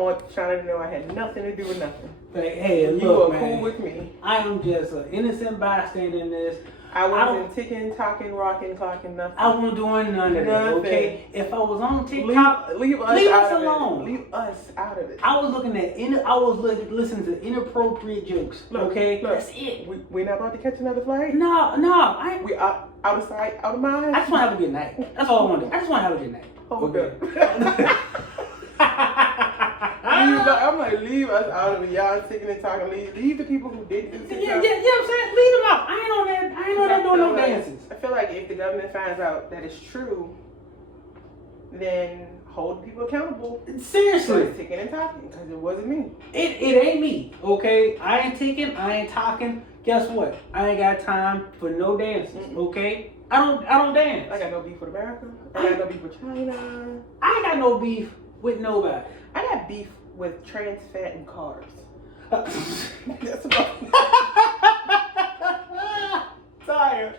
want Shauna to know I had nothing to do with nothing. Like, hey, You look, were man, cool with me. I am just an innocent bystander in this. I wasn't ticking, talking, rocking, clocking, nothing. I wasn't doing none of that, okay? If I was on TikTok, leave us alone. Leave us out of it. I was looking at, listening to inappropriate jokes, okay? Look, that's it. We're not about to catch another flight? No, we out of sight, out of mind? I just want to have a good night. That's all I want to do. I just want to have a good night. Hold up. I'm like, leave us out of it. Y'all sitting and talking. Leave the people who did this. Yeah, I'm saying, leave them out. I ain't on that doing no dances. I feel like if the government finds out that it's true, then hold people accountable. Seriously. For ticking and talking, because it wasn't me. It ain't me, okay? I ain't ticking, I ain't talking. Guess what? I ain't got time for no dances, okay? I don't dance. I got no beef with America. I got no beef with China. I ain't got no beef with nobody. I got beef with trans fat and carbs. That's about tired.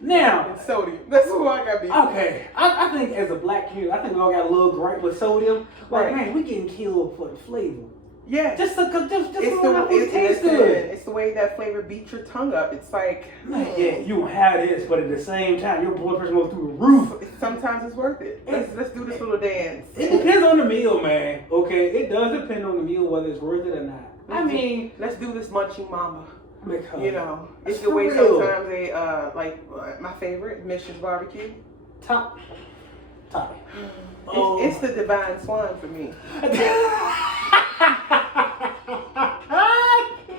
Now, and sodium. That's who I got beef. Okay, I think as a black community, I think we all got a little gripe with sodium. Like, right. Man, we getting killed for the flavor. Yeah. Just it's the way that flavor beats your tongue up. It's like, yeah, you don't have this, but at the same time, your blood pressure goes through the roof. Sometimes it's worth it. Let's do this little dance. It depends on the meal, man. Okay, it does depend on the meal whether it's worth it or not. I mean, let's do this munching mama. Because, you know, it's the way sometimes they like my favorite Mission's barbecue. Top. It's the divine swan for me.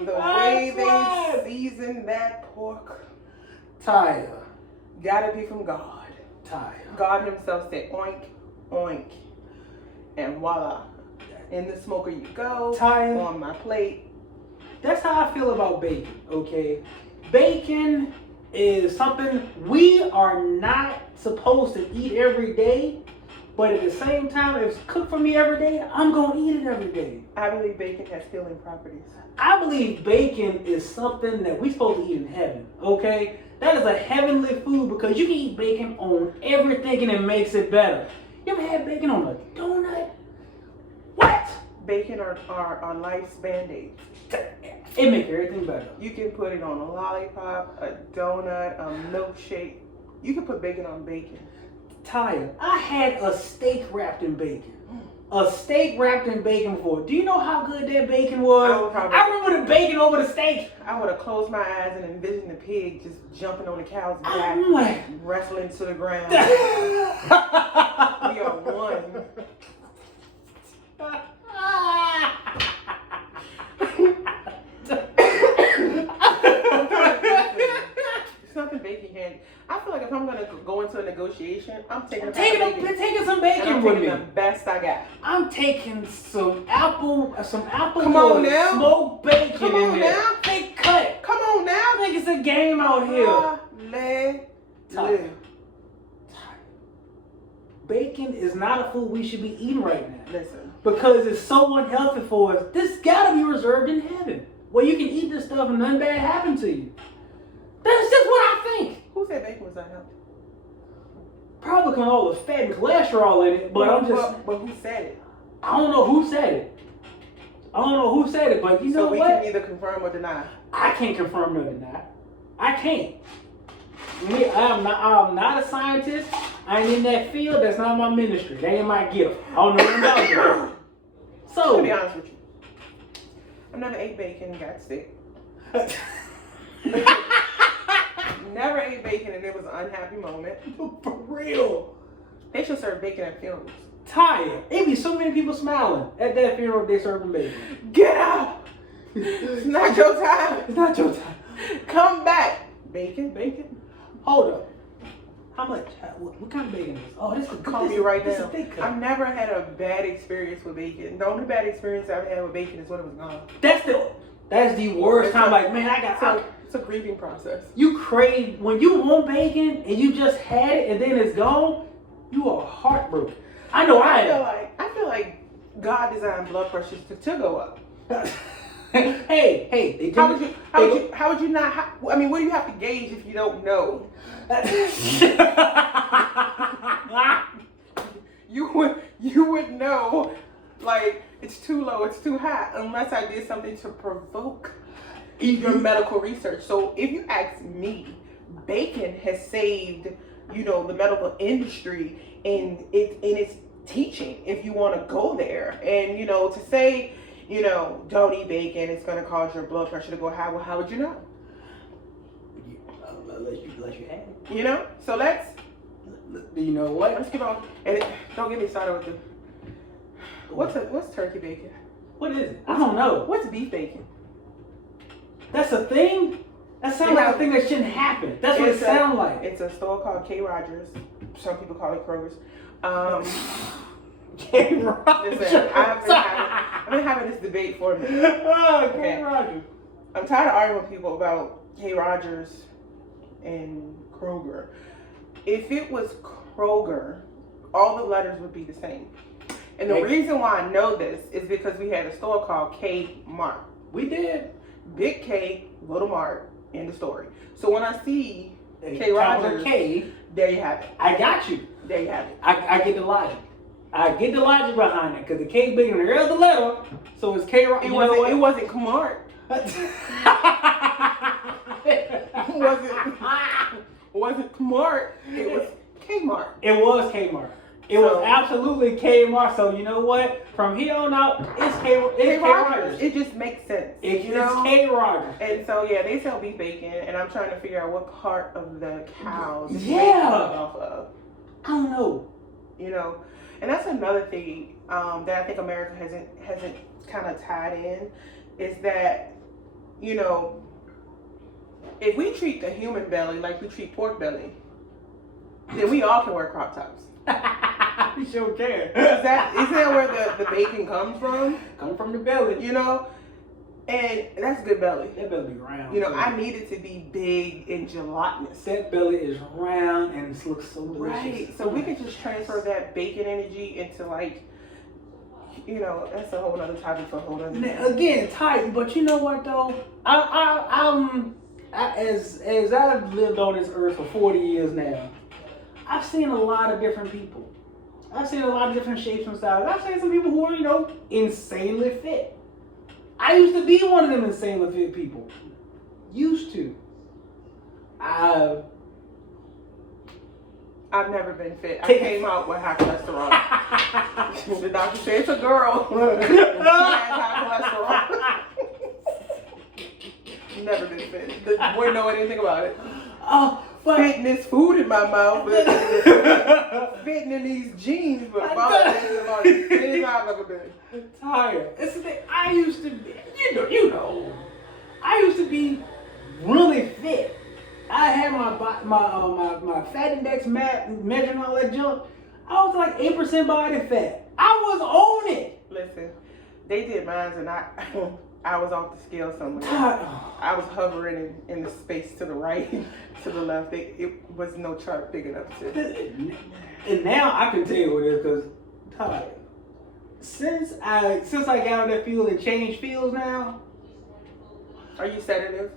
The way they season that pork. Tyre. Gotta be from God. Tyre. God himself said oink, oink. And voila. In the smoker you go. Tyre. On my plate. That's how I feel about bacon, okay? Bacon is something we are not supposed to eat every day, but at the same time, if it's cooked for me every day, I'm going to eat it every day. I believe bacon has healing properties. I believe bacon is something that we're supposed to eat in heaven, okay? That is a heavenly food because you can eat bacon on everything and it makes it better. You ever had bacon on a donut? What? Bacon are life's band-aids. It makes everything better. You can put it on a lollipop, a donut, a milkshake. You can put bacon on bacon. Tyre, I had a steak wrapped in bacon. A steak wrapped in bacon before. Do you know how good that bacon was? I remember the bacon over the steak. I would have closed my eyes and envisioned the pig just jumping on the cow's back, wrestling to the ground. We are one. It's nothing bacon candy. I feel like if I'm gonna go into a negotiation, I'm taking some bacon with me. The best I got. I'm taking some apple. Come on now. Smoked bacon. Come on now. Big cut. Come on now. I think it's a game out here. Live. Bacon is not a food we should be eating right now. Listen. Because it's so unhealthy for us. This gotta be reserved in heaven, where you can eat this stuff and nothing bad happen to you. That's just what I think. Who said bacon was unhealthy? Probably because all the fat and cholesterol in it, but But who said it? I don't know who said it. But you know what? So we can either confirm or deny. I can't confirm or deny. I can't. I'm not a scientist. I ain't in that field. That's not my ministry. That ain't my gift. I don't know what about it. So, to be honest with you, I never ate bacon and got sick. Never ate bacon and it was an unhappy moment. For real. They should serve bacon at funerals. Tired. It be so many people smiling at that funeral they serving bacon. Get out! It's not your time. It's not your time. Come back. Bacon. Hold up. How much? What kind of bacon is this? Oh, this is call me right now. Thick cut. I've never had a bad experience with bacon. The only bad experience I've had with bacon is when it was gone. That's the worst time. Like, man, it's a grieving process. You crave when you want bacon and you just had it and then it's gone. You are heartbroken. I know I feel like God designed blood pressures to go up. Hey. How would you not? I mean, what do you have to gauge if you don't know? You would know Like, it's too low, it's too high, unless I did something to provoke your medical research. So if you ask me, bacon has saved, the medical industry in its teaching, if you want to go there. And, to say, don't eat bacon, it's going to cause your blood pressure to go high. Well, how would you know? Unless you had it. So let's... You know what? Let's get on. And don't get me started with what's turkey bacon? What is it? I don't know. What's beef bacon? That's a thing? That sounds like a thing that shouldn't happen. That's what it sounds like. It's a store called K. Rogers. Some people call it Kroger's. K. Rogers. Listen, I've been having this debate for a minute. Oh, K. Rogers. I'm tired of arguing with people about K. Rogers and Kroger. If it was Kroger, all the letters would be the same. And the reason why I know this is because we had a store called K Mart. We did. Big K, little Mart, end of story. So when I see K. Rogers, K, there you have it. I got you. There you have it. I get the logic. I get the logic behind it because the K bigger than the other letter, so it's K. It wasn't Kmart. It wasn't Kmart. It was Kmart. It was Kmart. It was absolutely Kmart. So you know what? From here on out, it's K. Rogers. It just makes sense. It's K. Rogers. And so they sell beef bacon, and I'm trying to figure out what part of the cow this bacon comes off of. I don't know. And that's another thing that I think America hasn't kind of tied in, is that if we treat the human belly like we treat pork belly, then we all can wear crop tops. We sure can. Isn't that where the bacon comes from? Come from the belly. And that's good belly. That belly be round. I need it to be big and gelatinous. That belly is round and it looks so delicious. Right. So we could just transfer that bacon energy into that's a whole other topic for a whole other day. Again, tight. But you know what though? As I've lived on this earth for 40 years now, I've seen a lot of different people. I've seen a lot of different shapes and styles. I've seen some people who are, insanely fit. I used to be one of them insanely fit people. Used to. I've never been fit. I came out with high cholesterol. The doctor said it's a girl. She had high cholesterol. Never been fit. Wouldn't know anything about it. Fitting this food in my mouth, but fitting in these jeans, but about as thin as I've ever been. Tired. It's the thing. I used to be, I used to be really fit. I had my fat index measuring all that junk. I was like 8% body fat. I was on it. Listen, they did mine, and I was off the scale somewhere. I was hovering in the space to the right, to the left. It was no chart big enough to. And now I can tell you what it is, because Todd, since I got on that field and changed fields now. Are you sedative?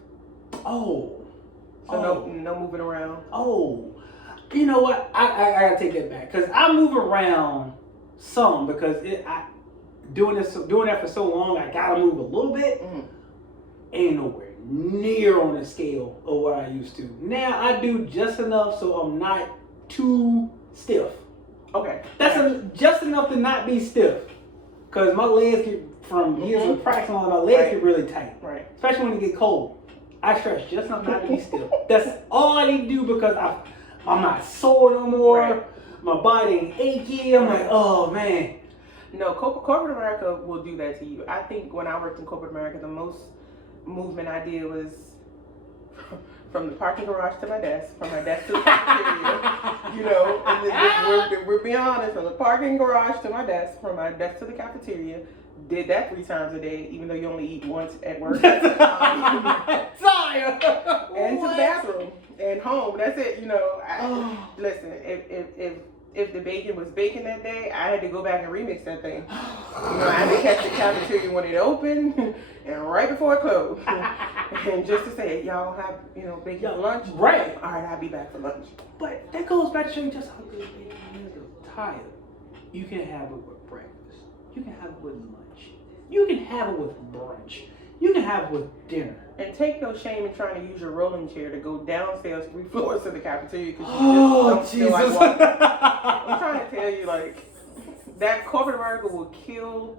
So no moving around. You know what? I gotta take that back, because I move around some because doing that for so long, I gotta move a little bit. Ain't nowhere near on the scale of what I used to. Now I do just enough so I'm not too stiff. Okay. That's just enough to not be stiff. Because my legs get, from years of practice on, my legs get really tight. Right. Especially when it get cold. I stretch just enough not to be stiff. That's all I need to do, because I'm not sore no more. Right. My body ain't achy. I'm like, oh man. No, corporate America will do that to you. I think when I worked in corporate America, the most movement I did was from the parking garage to my desk, from my desk to the cafeteria. And we're being honest, from the parking garage to my desk, from my desk to the cafeteria. Did that 3 times a day, even though you only eat once at work. And to the bathroom and home. That's it. Listen, if the bacon was bacon that day, I had to go back and remix that thing. I had to catch the cafeteria when it opened and right before it closed. And just to say, y'all have, bacon for lunch? Right. All right, I'll be back for lunch. But that goes back to show you just how good bacon is. Tired. You can have it with breakfast. You can have it with lunch. You can have it with brunch. You can have it with dinner. And take no shame in trying to use your rolling chair to go downstairs 3 floors to the cafeteria because you Oh, just don't feel like Jesus. walking. I'm trying to tell you, like, that corporate America will kill.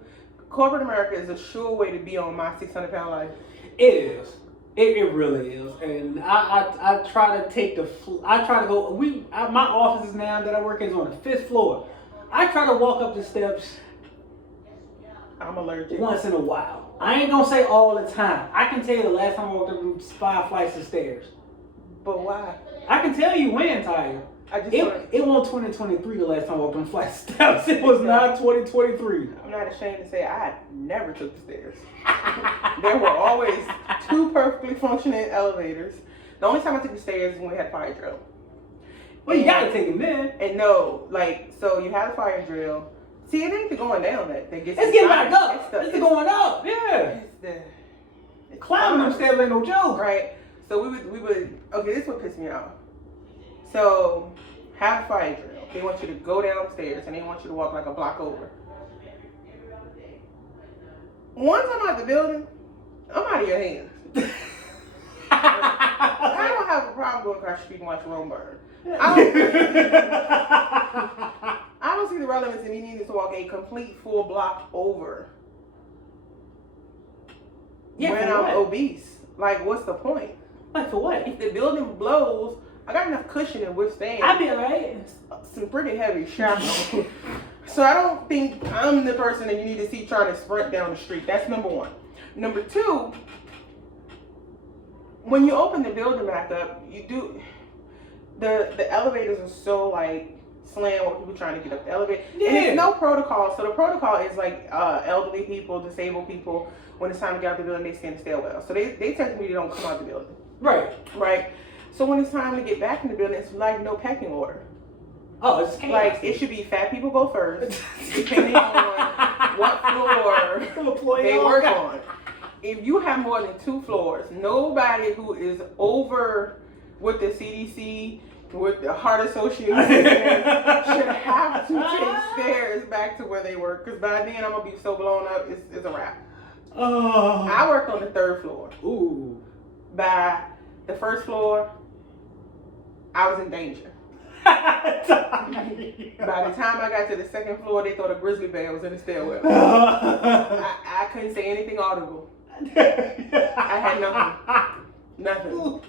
Corporate America is a sure way to be on my 600-pound life. It is. It really is. And I try to take I try to go. My office is now that I work in is on the 5th floor. I try to walk up the steps. I'm allergic. Once in a while. I ain't gonna say all the time. I can tell you the last time I walked up them 5 flights of stairs. But why? I can tell you when, Tyler. It wasn't 2023 the last time I walked them flights of steps. It was not 2023. I'm not ashamed to say I never took the stairs. There were always 2 perfectly functioning elevators. The only time I took the stairs is when we had fire drill. Well, you gotta take them then. And no, like, so you have the fire drill. See, it ain't the going down that gets It's getting back up. It's the going up. Yeah. It's Climbing them stairs ain't no joke. Right. So we would. Okay, this is what pissed me off. So have a fire drill. They want you to go downstairs and they want you to walk like a block over. Once I'm out the building, I'm out of your hands. I don't have a problem going across the street and watch Rome burn. I don't see the relevance in me needing to walk a complete full block over when I'm obese. Like, what's the point? Like, for what? If the building blows, I got enough cushion to withstand. I'd be alright. Some pretty heavy shrapnel. So I don't think I'm the person that you need to see trying to sprint down the street. That's number 1. Number 2, when you open the building back up, you do the elevators are so like slammed with people trying to get up the elevator. Yeah. And there's no protocol. So the protocol is like elderly people, disabled people, when it's time to get out the building, they stay in the stairwell. So they technically don't come out the building. Right. So when it's time to get back in the building, it's like no pecking order. Oh, it's chaos. Like, it should be fat people go first, depending on what floor they work on. If you have more than 2 floors, nobody who is over with the CDC, with the Heart Association, should have to take stairs back to where they work. Because by then, I'm going to be so blown up, it's a wrap. Oh. I worked on the 3rd floor. Ooh. By the 1st floor, I was in danger. By the time I got to the 2nd floor, they thought a grizzly bear was in the stairwell. I couldn't say anything audible. I had nothing.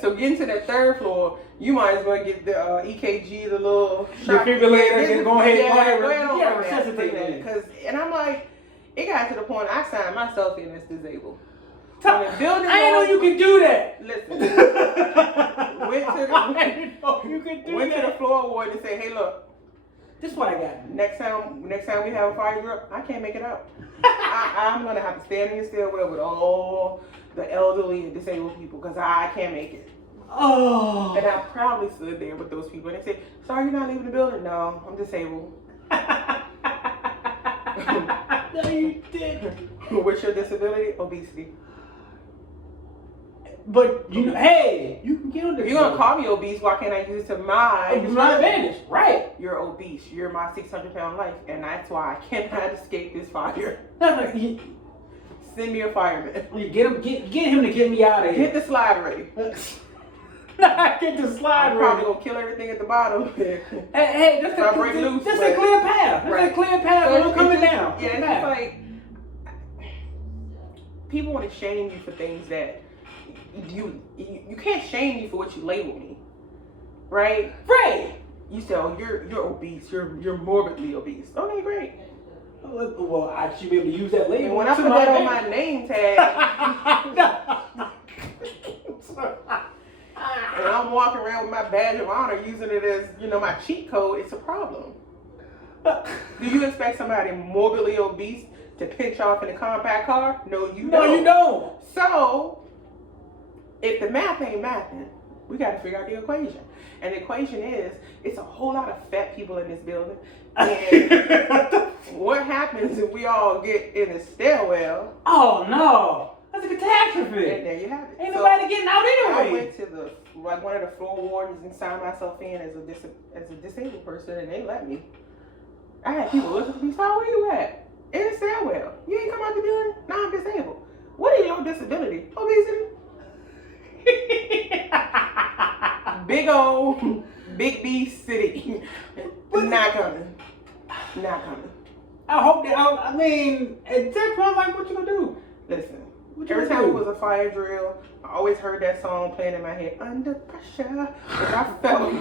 So getting to that 3rd floor, you might as well get the EKG, the little shock. Go ahead on resuscitate. And I'm like, it got to the point I signed myself in as disabled. I didn't know you could do that. Listen, went to the floor ward and said, "Hey, look, this is what I got. Next time we have a fire drill, I can't make it out. I'm gonna have to stand in the stairwell with all the elderly and disabled people because I can't make it." Oh. And I proudly stood there with those people and they said, "Sorry, you're not leaving the building." "No, I'm disabled." No, you didn't. What's your disability? Obesity. But hey, you can get on this. If you're gonna call me obese, why can't I use it to my advantage? Right. You're obese. You're my 600-pound life, and that's why I cannot escape this fire. Send me a fireman. Get him to get me out of here. Get the slide ready. Get the slide I'm ready. probably gonna kill everything at the bottom. Hey, just a clear path. Just a clear path. So I'm coming down. Yeah, it's just like people want to shame you for things that you can't shame me for what you label me, right? Right. You say, "Oh, you're obese. You're morbidly obese." Okay, great. Well, I should be able to use that label. And when I put that on my name tag, and I'm walking around with my badge of honor, using it as my cheat code, it's a problem. Do you expect somebody morbidly obese to pinch off in a compact car? No, you don't. No, you don't. So, if the math ain't mathing, we got to figure out the equation. And the equation is, it's a whole lot of fat people in this building. And what happens if we all get in a stairwell? Oh, no. That's a catastrophe. And there you have it. Ain't nobody getting out anyway. I went to one of the floor wardens and signed myself in as a disabled person, and they let me. I had people looking for me. "So where you at?" in a stairwell. You ain't come out the building? No, I'm disabled. What is your disability? Obesity. Big old, big B city. Not coming. Not coming. I hope that, I mean, at that point, like, what you gonna do? Listen, every time it was a fire drill, I always heard that song playing in my head, Under Pressure. But I felt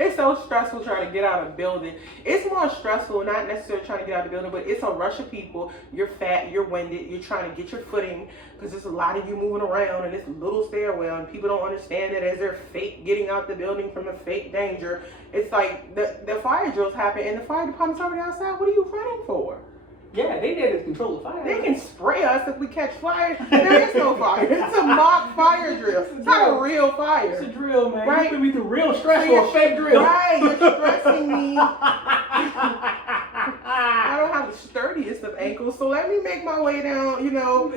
it's so stressful trying to get out of a building. It's more stressful, not necessarily trying to get out of the building, but it's a rush of people. You're fat, you're winded, you're trying to get your footing because there's a lot of you moving around in this little stairwell, and people don't understand that as they're fake getting out the building from the fake danger. It's like the fire drills happen and the fire department's already outside. What are you running for? Yeah, they there to control the fire. They can spray us if we catch fire. There is no fire. It's a mock fire drill. It's not a real fire. It's a drill, man. Right? You put me through real stress So for a fake drill. Right, you're stressing me. I don't have the sturdiest of ankles, so let me make my way down,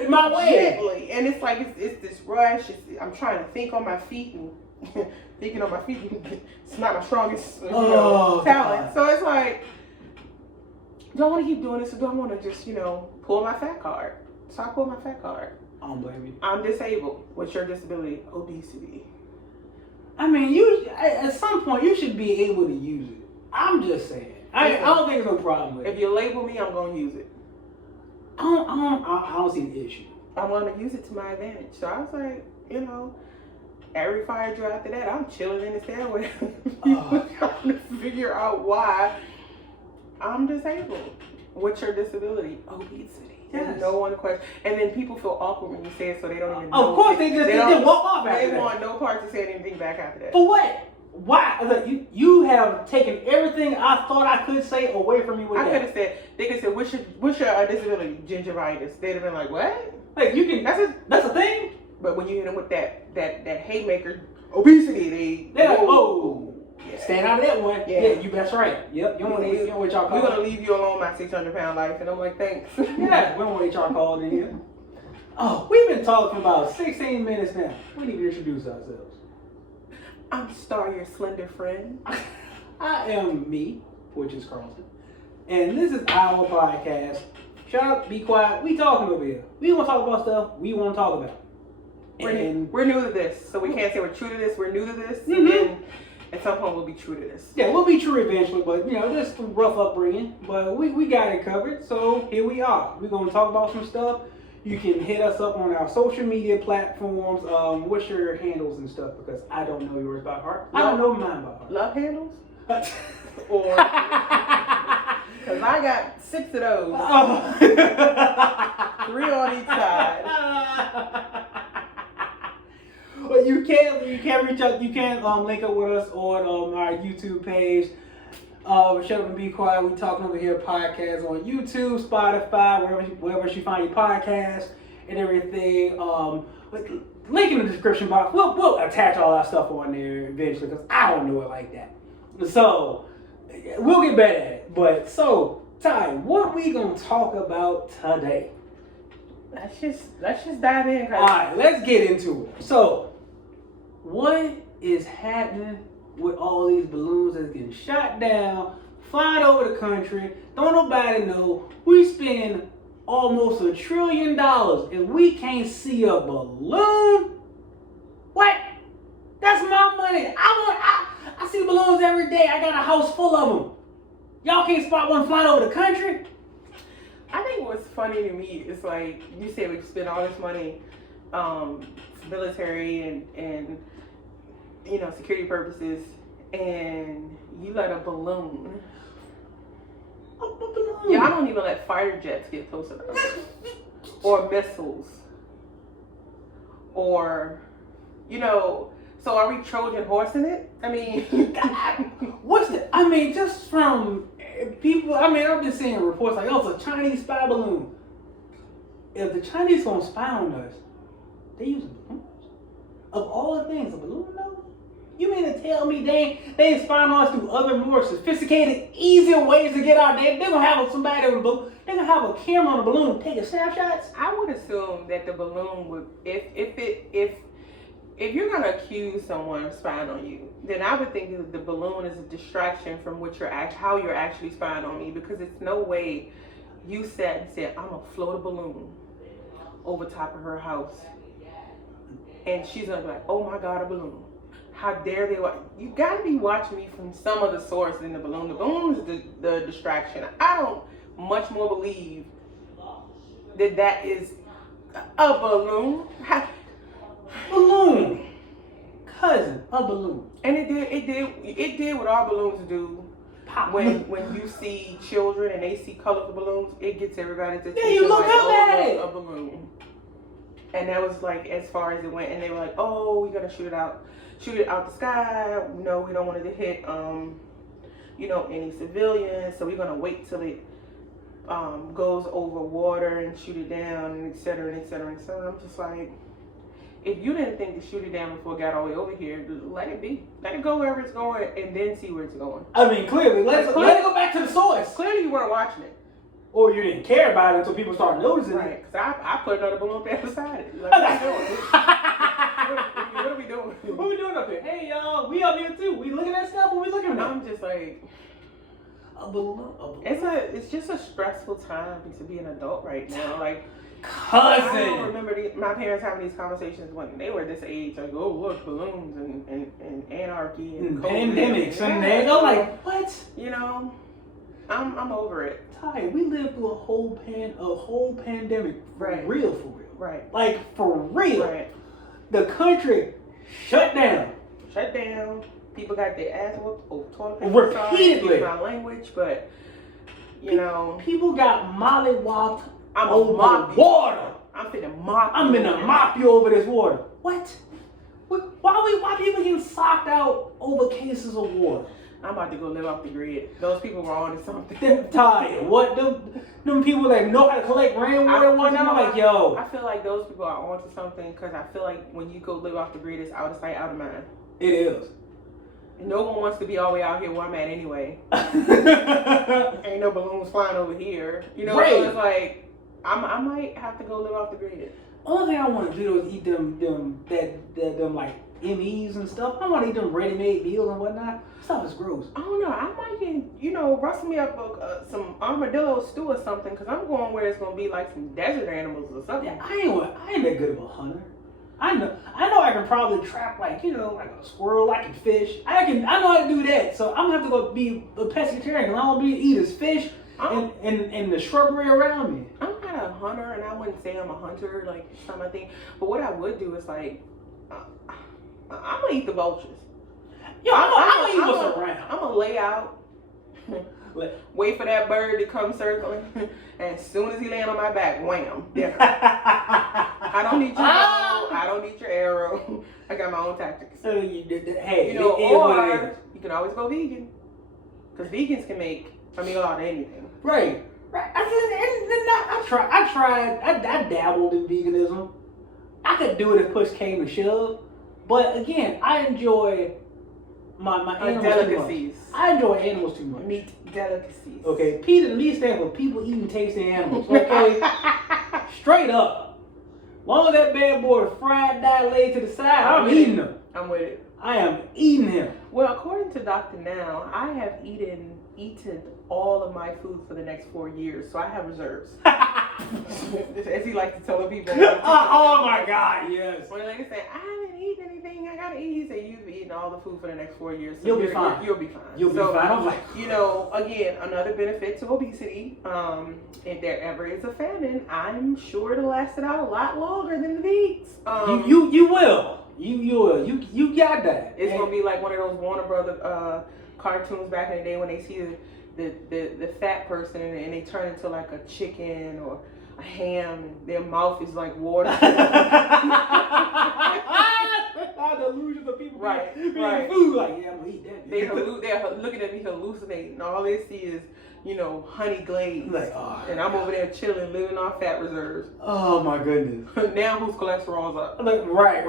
My way. gently. And it's like, it's this rush. I'm trying to think on my feet, and thinking on my feet, it's not my strongest talent. God. So it's like, do I want to keep doing this, or do I want to just, pull my fat card? So I pull my fat card. I don't blame you. I'm disabled. What's your disability? Obesity. I mean, at some point, you should be able to use it. I'm just saying. I don't think there's no problem with it. If you label me, I'm going to use it. I don't see the issue. I want to use it to my advantage. So I was like, every fire drill after that, I'm chilling in the stairwell. Trying to figure out why I'm disabled. What's your disability? Obesity. Yes. No one question. And then people feel awkward when you say it, so they don't even know. Of course, they just walk off after They that. want no part to say anything back after that. For what? Why? Look, you have taken everything I thought I could say away from me with I that. could have said, they could say, what's your disability? Gingivitis. They'd have been like, what? Like, you can, that's a thing? But when you hit them with that haymaker, obesity, They're like, whoa. oh. Yeah. Stand out of that one. Yeah. That's right. Yep. You don't want HR We're call. going to leave you alone, my 600-pound life. And I'm like, thanks. Yeah, we don't want HR called in here. Oh, we've been talking about 16 minutes now. We need to introduce ourselves. I'm Star, your slender friend. I am me, which is Carlton. And this is our podcast. Shut up, be quiet. We talking over here. We want to talk about stuff we want to talk about. We're new to this, so we can't say we're true to this. We're new to this. Mm-hmm. And then at some point we'll be true to this. Yeah, we'll be true eventually, but just some rough upbringing. But we got it covered, so here we are. We're gonna talk about some stuff. You can hit us up on our social media platforms. What's your handles and stuff? Because I don't know yours by heart. I don't know mine by heart. Love handles? Or because I got 6 of those. 3 on each side. But you can reach out. You can link up with us on our YouTube page. Shut up and be quiet. We talking over here podcast on YouTube, Spotify, wherever you find your podcast and everything. Link in the description box. We'll attach all our stuff on there eventually because I don't know it like that. So we'll get better at it. But so Ty, what we gonna talk about today? Let's just dive in. All right, let's get into it. So, what is happening with all these balloons that's getting shot down, flying over the country? Don't nobody know. We spend almost $1 trillion and we can't see a balloon. What? That's my money. I see balloons every day. I got a house full of them. Y'all can't spot one flying over the country? I think what's funny to me is like you say we spend all this money for military and security purposes, and you let a balloon. Yeah, I don't even let fighter jets get close to them, or missiles, or So are we Trojan horsing it? I mean, what's the? I mean, just from people. I mean, I've been seeing reports like, oh, it's a Chinese spy balloon. If the Chinese gonna spy on us, they use balloons. Of all the things, a balloon though? You mean to tell me they ain't spying on us through other more sophisticated, easier ways to get out there? They're gonna have somebody with a balloon. They're gonna have a camera on the balloon taking snapshots. I would assume that the balloon would, if if you're gonna accuse someone of spying on you, then I would think that the balloon is a distraction from how you're actually spying on me, because it's no way you sat and said, I'm gonna float a balloon over top of her house, and she's gonna be like, oh my God, a balloon. How dare they? You gotta be watching me from some other source than the balloon. The balloon is the distraction. I don't much more believe that is a balloon. Balloon, cousin, a balloon. And it did what all balloons do. Pop. When you see children and they see colorful balloons, it gets everybody's attention. Yeah, you look up at it. A balloon. And that was like as far as it went. And they were like, oh, we're gonna shoot it out the sky. No, we don't want it to hit any civilians. So we're gonna wait till it goes over water and shoot it down, and et cetera, and et cetera, and et cetera. I'm just like, if you didn't think to shoot it down before it got all the way over here, let it be. Let it go wherever it's going, and then see where it's going. I mean, clearly, let it go back to the source. Clearly, you weren't watching it. Or you didn't care about it until people started noticing Right, it. because I put another balloon there beside it. Like, what are we doing? What are we doing? What are we doing up here? Hey, y'all, we up here too. We looking at stuff? What we looking at? I'm just like, a balloon. it's just a stressful time to be an adult right now. Like, cousin. I don't remember my parents having these conversations when they were this age. Like, oh, look, balloons and anarchy and pandemics, and and they go like, what? You know, I'm over it. Ty, we lived through a whole pandemic, for Right. real, for real. Right. Like for real. Right. The country shut down. Shut down. People got their ass whooped over toilet paper. Repeatedly. Sorry, my language, but you know, people got mollywopped I'm over mop water. I'm finna mop. I'm gonna mop you over this water. What? Why people getting socked out over cases of water? I'm about to go live off the grid. Those people were on to something. Them tired. What? Them people that know how to collect rainwater one now? Like, yo. I feel like those people are on to something, because I feel like when you go live off the grid, it's out of sight, out of mind. It is. And no one wants to be all the way out here where I'm at anyway. Ain't no balloons flying over here. You know, right. So it's like, I might have to go live off the grid. Only thing I want to do is eat them like MEs and stuff. I want to eat them ready-made meals and whatnot. Stuff is gross. I don't know. I might get, rustle me up some armadillo stew or something, because I'm going where it's going to be like some desert animals or something. Yeah, I ain't that good of a hunter. I know I can probably trap like a squirrel. I can fish. I know how to do that. So I'm gonna have to go be a pescatarian, because all I'm gonna eat is fish and the shrubbery around me. I'm not a hunter, and I wouldn't say I'm a hunter. Like, it's not my thing. But what I would do is like, I'm gonna eat the vultures. Yo, I'm gonna eat what's around. I'm gonna lay out. Wait for that bird to come circling, and as soon as he land on my back, wham, dinner. I don't need your bow, I don't need your arrow. I got my own tactics. Hey, or you can always go vegan, because vegans can make a meal out of anything. Right. I dabbled in veganism. I could do it if push came to shove, but again, I enjoy my animals delicacies. Too much. I enjoy animals too much. Meat delicacies. Okay, P to me stands for people eating tasty animals. Okay, straight up. Long as that bad boy is fried, died, laid to the side, I'm eating him. I'm with it. I am eating him. Well, according to Dr. Now, I have eaten all of my food for the next 4 years, so I have reserves. As he likes to tell the people. Oh my God, yes. When they say, I haven't eaten anything, I gotta eat, he said, you've eaten all the food for the next 4 years. So you'll be fine. You'll be fine. You'll be fine. I'm like, again, another benefit to obesity. If there ever is a famine, I'm sure it'll last it out a lot longer than the beets. You will. You got that. It's gonna be like one of those Warner Brother cartoons back in the day when they see the fat person and they turn into like a chicken or a ham and their mouth is like water. The illusions of people right. food. Like, yeah, I'm gonna eat that. They're looking at me hallucinating. All they see is, honey glaze. Like, and I'm over there chilling, living off fat reserves. Oh my goodness. Now whose cholesterol's up? Right.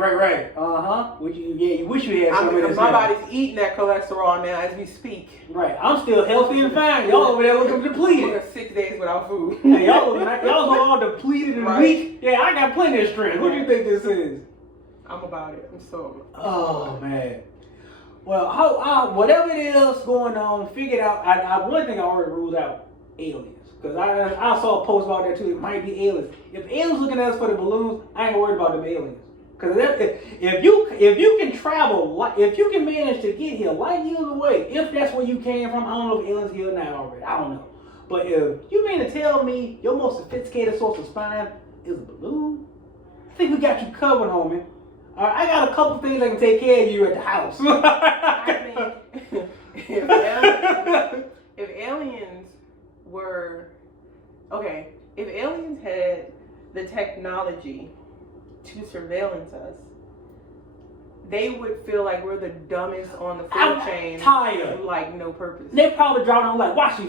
You wish you had some of this. My body's eating that cholesterol now as we speak. Right. I'm still healthy and fine. Y'all over there looking depleted. We're 6 days without food. Hey, y'all all depleted and weak. Yeah, I got plenty of strength. What do you think this is? I'm about it. I'm so. Oh man. Well, whatever it is going on, figure it out. One thing I already ruled out: aliens. Because I saw a post about that too. It might be aliens. If aliens looking at us for the balloons, I ain't worried about them aliens. Because if you can travel, if you can manage to get here light years away, if that's where you came from, I don't know if aliens here now already. I don't know. But if you mean to tell me your most sophisticated source of spying is a balloon, I think we got you covered, homie. All right, I got a couple things that can take care of you at the house. I think if aliens were okay, if aliens had the technology to surveillance us, they would feel like we're the dumbest on the food chain. Tired. Like no purpose. They probably draw on like, watch these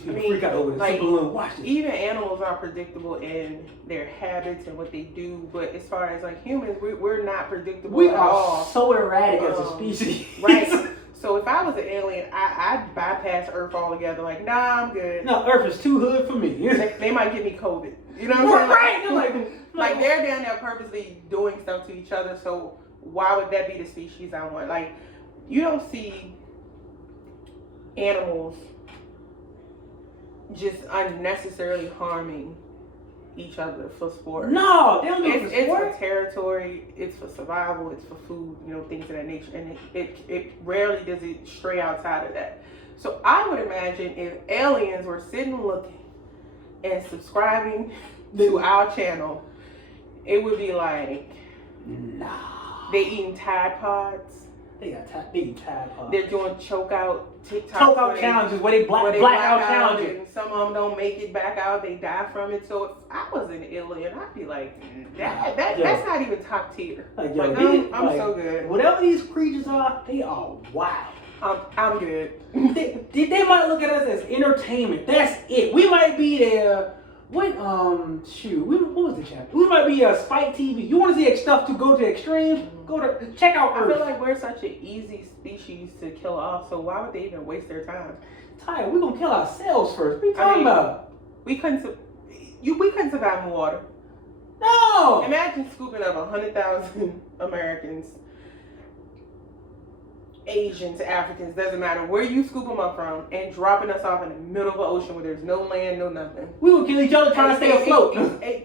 people freak out over this like, balloon. Watch this. Even animals are predictable in their habits and what they do, but as far as like humans, we're not predictable We at are all. so erratic as a species. Right. So if I was an alien, I'd bypass Earth altogether. Like, nah, I'm good. No, Earth is too hood for me. They might give me COVID. You know what I'm saying? Right. Like they're down there purposely doing stuff to each other. So why would that be the species I want? Like, you don't see animals just unnecessarily harming each other for sport. No, they don't do it for It's sport. for territory, it's for survival, it's for food, things of that nature. And it rarely does it stray outside of that. So I would imagine if aliens were sitting looking and subscribing to our channel, it would be like, they eating Tide Pods. They eat Tide Pods. They're doing choke out TikTok. Choke out challenges where they black out challenges. And some of them don't make it back out. They die from it. So if I was an alien, I'd be like, that's not even top tier. Like, I'm so good. Whatever these creatures are, they are wild. I'm good. they might look at us as entertainment. That's it. We might be there. What was the channel? We might be a Spike TV. You want to see stuff to go to extremes? Go to check out Earth. I feel like we're such an easy species to kill off. So why would they even waste their time? Ty, we're gonna kill ourselves first. What are you talking about? We couldn't survive in water. No. Imagine scooping up 100,000 Americans, Asians, Africans, doesn't matter where you scoop them up from, and dropping us off in the middle of the ocean where there's no land, no nothing. We will kill each other trying to stay afloat.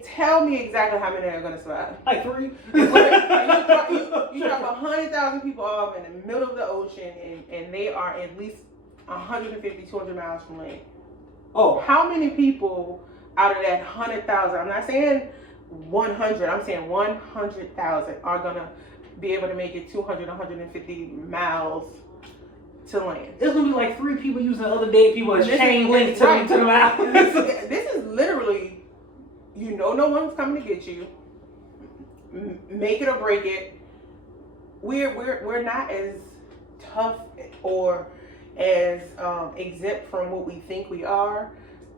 Tell me exactly how many are going to survive. Like 3. You drop 100,000 people off in the middle of the ocean, and they are at least 150, 200 miles from land. Oh. How many people out of that 100,000, I'm not saying 100, I'm saying 100,000 are going to be able to make it 200, 150 miles to land. It's gonna be like 3 people using other dead people as chain links to the mountain. This is literally, no one's coming to get you. Make it or break it. We're not as tough or as exempt from what we think we are,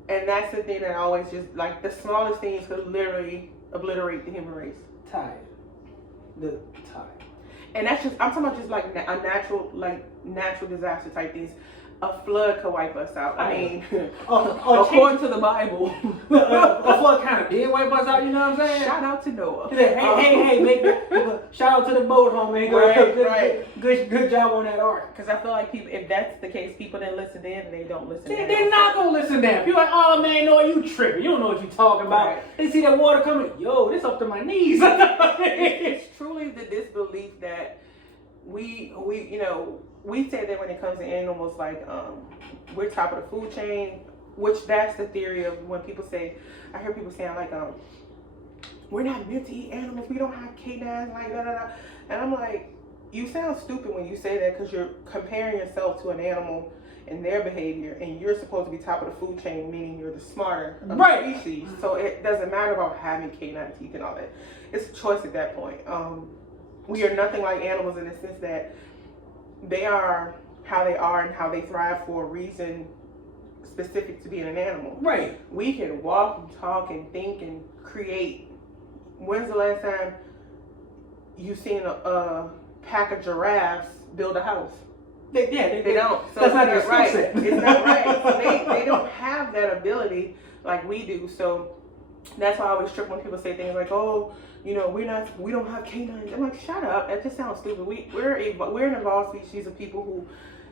and that's the thing that always just like the smallest things could literally obliterate the human race. Tired. And that's just, I'm talking about just like a natural disaster type things. A flood could wipe us out. I mean, according to the Bible. A flood kind of did wipe us out, you know what I'm saying? Shout out to Noah. Hey, shout out to the boat, homie. Good job on that ark. Because I feel like people, if that's the case, people that listen in, they don't listen in. They're not going to listen in. People like, oh man, Noah, you tripping. You don't know what you're talking about. Right. They see that water coming. Yo, this up to my knees. It's truly the disbelief that we said that when it comes to animals, like we're top of the food chain, which that's the theory of when people say, I hear people saying like, we're not meant to eat animals, we don't have canines, like da da da, and I'm like, you sound stupid when you say that because you're comparing yourself to an animal and their behavior, and you're supposed to be top of the food chain, meaning you're the smarter of the species. So it doesn't matter about having canine teeth and all that. It's a choice at that point. We are nothing like animals in the sense that they are how they are and how they thrive for a reason specific to being an animal. Right. We can walk and talk and think and create. When's the last time you seen a pack of giraffes build a house? They don't. So that's not their right. skill set. It's not right. So they don't have that ability like we do. So That's why I always trip when people say things like, "Oh, we don't have canines." I'm like, shut up. That just sounds stupid. We're an evolved species of people who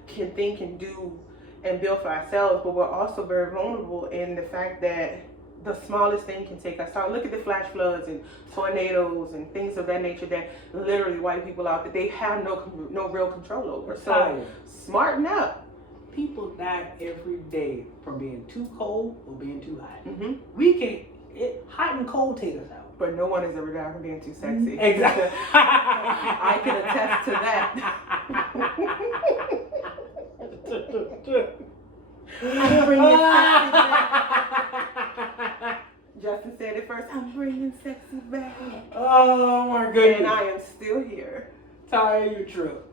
can think and do and build for ourselves, but we're also very vulnerable in the fact that the smallest thing can take us out. Look at the flash floods and tornadoes and things of that nature that literally wipe people out that they have no real control over. So smarten up. People die every day from being too cold or being too hot. Mm-hmm. We can't. Hot and cold take us out. But no one has ever died from being too sexy. Exactly. I can attest to that. I'm bringing sexy back. Justin said it first. I'm bringing sexy back. Oh my goodness. And I am still here. Ty, you trip.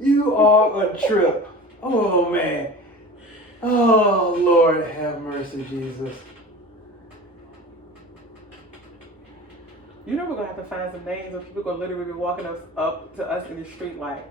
You are a trip. Oh man. Oh Lord, have mercy, Jesus. You know we're gonna have to find some names of people gonna literally be walking up to us in the street like,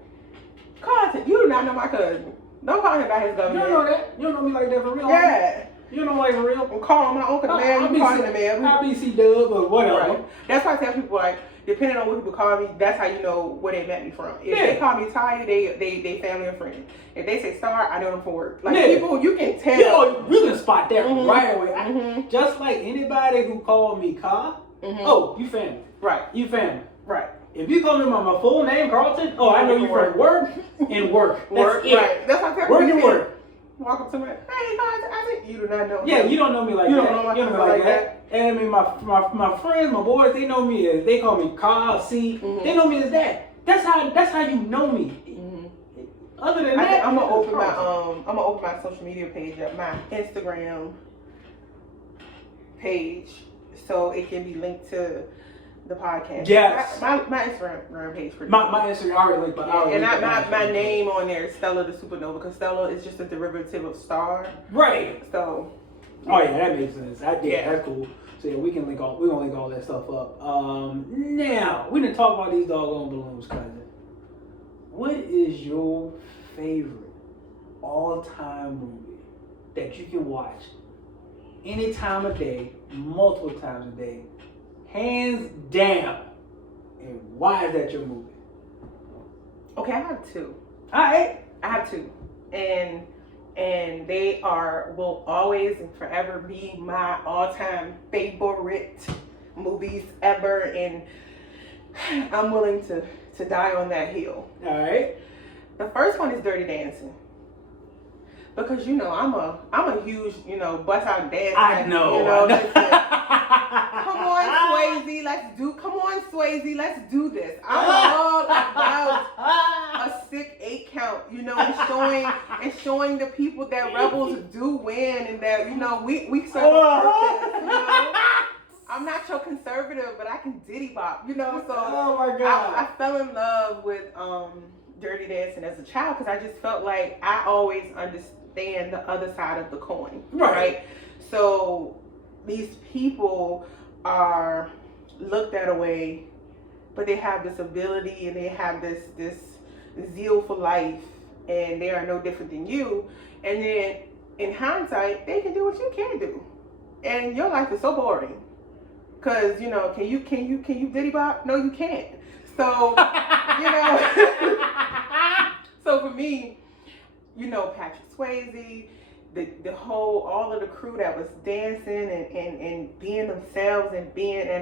Carlton, you do not know my cousin. Don't call him by his government. You don't know that? You don't know me like that for real? Yeah. You don't know me like for real? I'm calling my uncle the man. You calling the man. IBC Dub or whatever. Right. That's why I tell people like, depending on what people call me, that's how you know where they met me from. If they call me Ty, they family or friend. If they say Star, I know them from work. Like people, you can tell. You can spot that right away. Mm-hmm. Just like anybody who called me Car, oh, you family. Right. You family. Right. If you call me by my full name, Carlton, oh, I know you from work and work. Work. Right. That's how work and work. Walk up to me, hey, I think you do not know. Yeah, you don't know me like that. You don't know my like that. And I mean, my friends, my boys, they know me as, they call me Carl C. Mm-hmm. They know me as that. That's how you know me. Mm-hmm. Other than that, I'm gonna open my social media page up, my Instagram page, so it can be linked to the podcast. Yes. My Instagram page. My Instagram already linked, but my name on there is Stella the Supernova, because Stella is just a derivative of star. Right. So. Oh yeah, that makes sense. That's cool. So yeah, we're gonna link all that stuff up. Now we didn't talk about these doggone balloons, cousin. What is your favorite all-time movie that you can watch any time of day, multiple times a day, hands down? And why is that your movie? Okay, I have two. All right, I have two, and they will always and forever be my all-time favorite movies ever, and I'm willing to die on that hill. All right. The first one is Dirty Dancing, because I'm a huge bust out dance. I know. Come on, Swayze, let's do this. I'm all about a sick 8 count, and showing the people that rebels do win, and that we serve a purpose. I'm not so conservative, but I can diddy bop, So oh my God. I fell in love with Dirty Dancing as a child, because I just felt like I always understand the other side of the coin, right? So these people are looked at a way, but they have this ability and they have this zeal for life, and they are no different than you. And then in hindsight, they can do what you can't do, and your life is so boring. Cause can you diddy bop? No, you can't. So so for me, Patrick Swayze, all of the crew that was dancing and being themselves and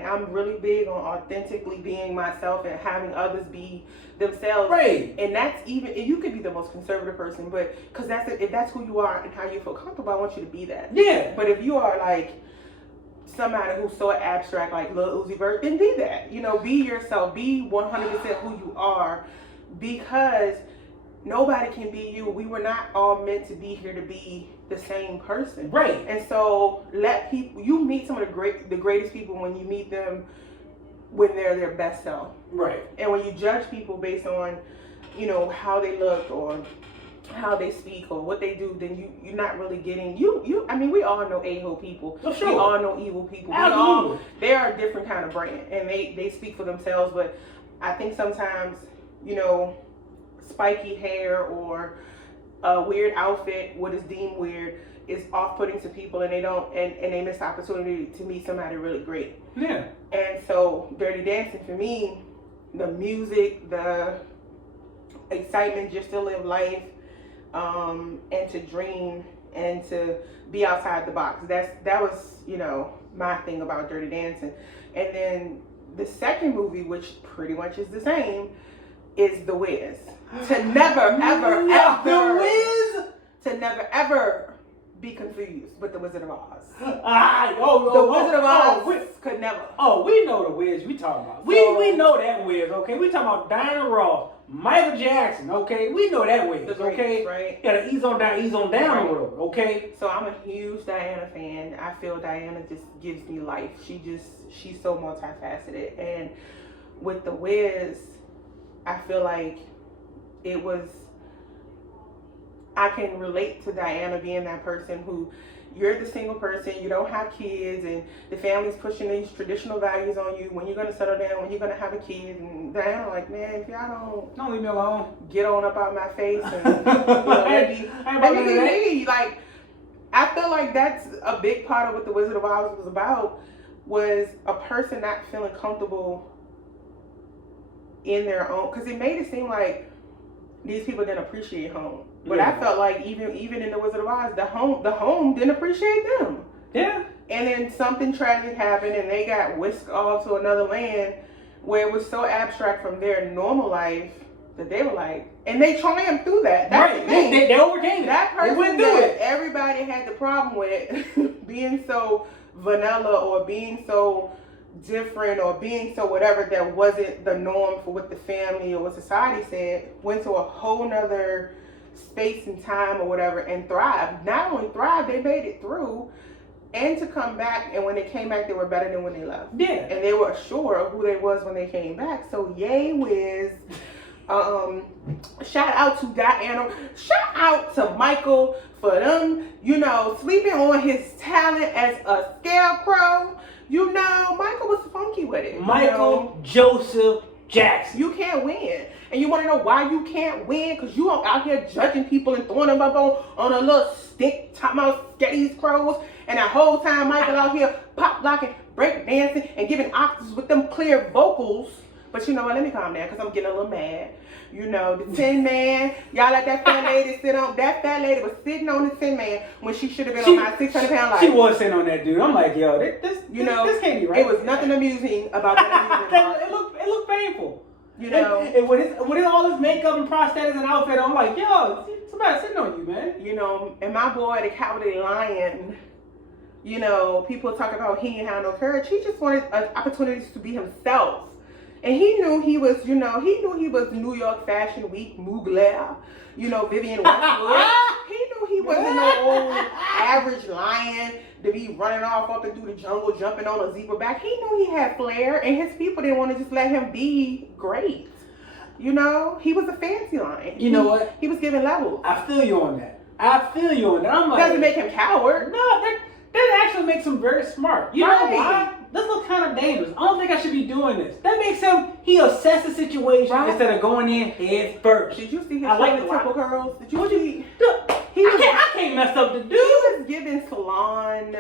I'm really big on authentically being myself and having others be themselves. Right. And that's even, and you could be the most conservative person, but because if that's who you are and how you feel comfortable, I want you to be that. Yeah. But if you are like somebody who's so abstract like Lil Uzi Vert, then be that. Be yourself. Be 100% who you are, because nobody can be you. We were not all meant to be here to be the same person. Right. And so you meet some of the greatest people when you meet them when they're their best self. Right. And when you judge people based on, how they look or how they speak or what they do, then you're not really getting I mean, we all know a-hole people. Oh, sure. We all know evil people. Absolutely. They are a different kind of brand, and they speak for themselves. But I think sometimes, spiky hair or a weird outfit, what is deemed weird, is off-putting to people, and they don't, and they miss the opportunity to meet somebody really great. Yeah. And so Dirty Dancing for me, the music, the excitement just to live life, and to dream and to be outside the box. That was, you know, my thing about Dirty Dancing. And then the second movie, which pretty much is the same, is The Wiz. To never, ever, ever, The Wiz, to never, ever be confused with The Wizard of Oz. The Wizard of Oz could never. Oh, we know the Wiz we talking about. So, we know that Wiz, okay? We talking about Diana Ross, Michael Jackson, okay? We know that Wiz, okay? Right. Yeah, ease on down the road, okay? So I'm a huge Diana fan. I feel Diana just gives me life. She's so multifaceted. And with The Wiz, I feel like I can relate to Diana being that person who, you're the single person, you don't have kids, and the family's pushing these traditional values on you. When you're going to settle down, when you're going to have a kid. And Diana like, man, if y'all don't leave me alone, get on up out my face and let me be me. Like, I feel like that's a big part of what The Wizard of Oz was about, was a person not feeling comfortable in their own, because it made it seem like these people didn't appreciate home. But I felt like even in The Wizard of Oz, the home didn't appreciate them. Yeah. And then something tragic happened, and they got whisked off to another land where it was so abstract from their normal life that they were like, and they triumphed through that. That's the thing. They overcame that person they went through it. Everybody had the problem with being so vanilla or being so different or being so whatever that wasn't the norm for what the family or what society said, went to a whole nother space and time or whatever and thrived. Not only thrived, they made it through, and to come back, and when they came back they were better than when they left. Yeah. And they were sure of who they was when they came back. So yay Wiz. Shout out to Diana. Shout out to Michael for them, you know, sleeping on his talent as a scarecrow. You know, Michael was funky with it. Michael Joseph Jackson. You can't win. And you want to know why you can't win? Because you out here judging people and throwing them up on a little stick, talking about these crows. And that whole time Michael out here pop locking, break dancing, and giving octaves with them clear vocals. But you know what? Let me calm down because I'm getting a little mad. You know, the Tin Man, y'all let that fat lady sit on, that fat lady was sitting on the Tin Man when she should have been on my 600-pound life. She was sitting on that dude. I'm like, yo, this can't be right. It was nothing amusing about that. It looked painful. You know, and with all this makeup and prosthetics and outfit, I'm like, yo, somebody sitting on you, man. You know, and my boy, the Cowardly Lion, you know, people talk about he ain't had no courage. He just wanted opportunities to be himself. And he knew he was, you know, New York Fashion Week, Mugler, you know, Vivian Westwood. He knew he wasn't no old average lion to be running off up and through the jungle, jumping on a zebra back. He knew he had flair, and his people didn't want to just let him be great. You know, he was a fancy lion. You know what? He was giving levels. I feel you on that. I'm like, doesn't make him coward. No, that actually makes him very smart. You know why? This looks kind of dangerous. I don't think I should be doing this. That makes he assess the situation instead of going in head first. Did you see his temple curls? Did you see? I can't mess up the dude. He was giving salon.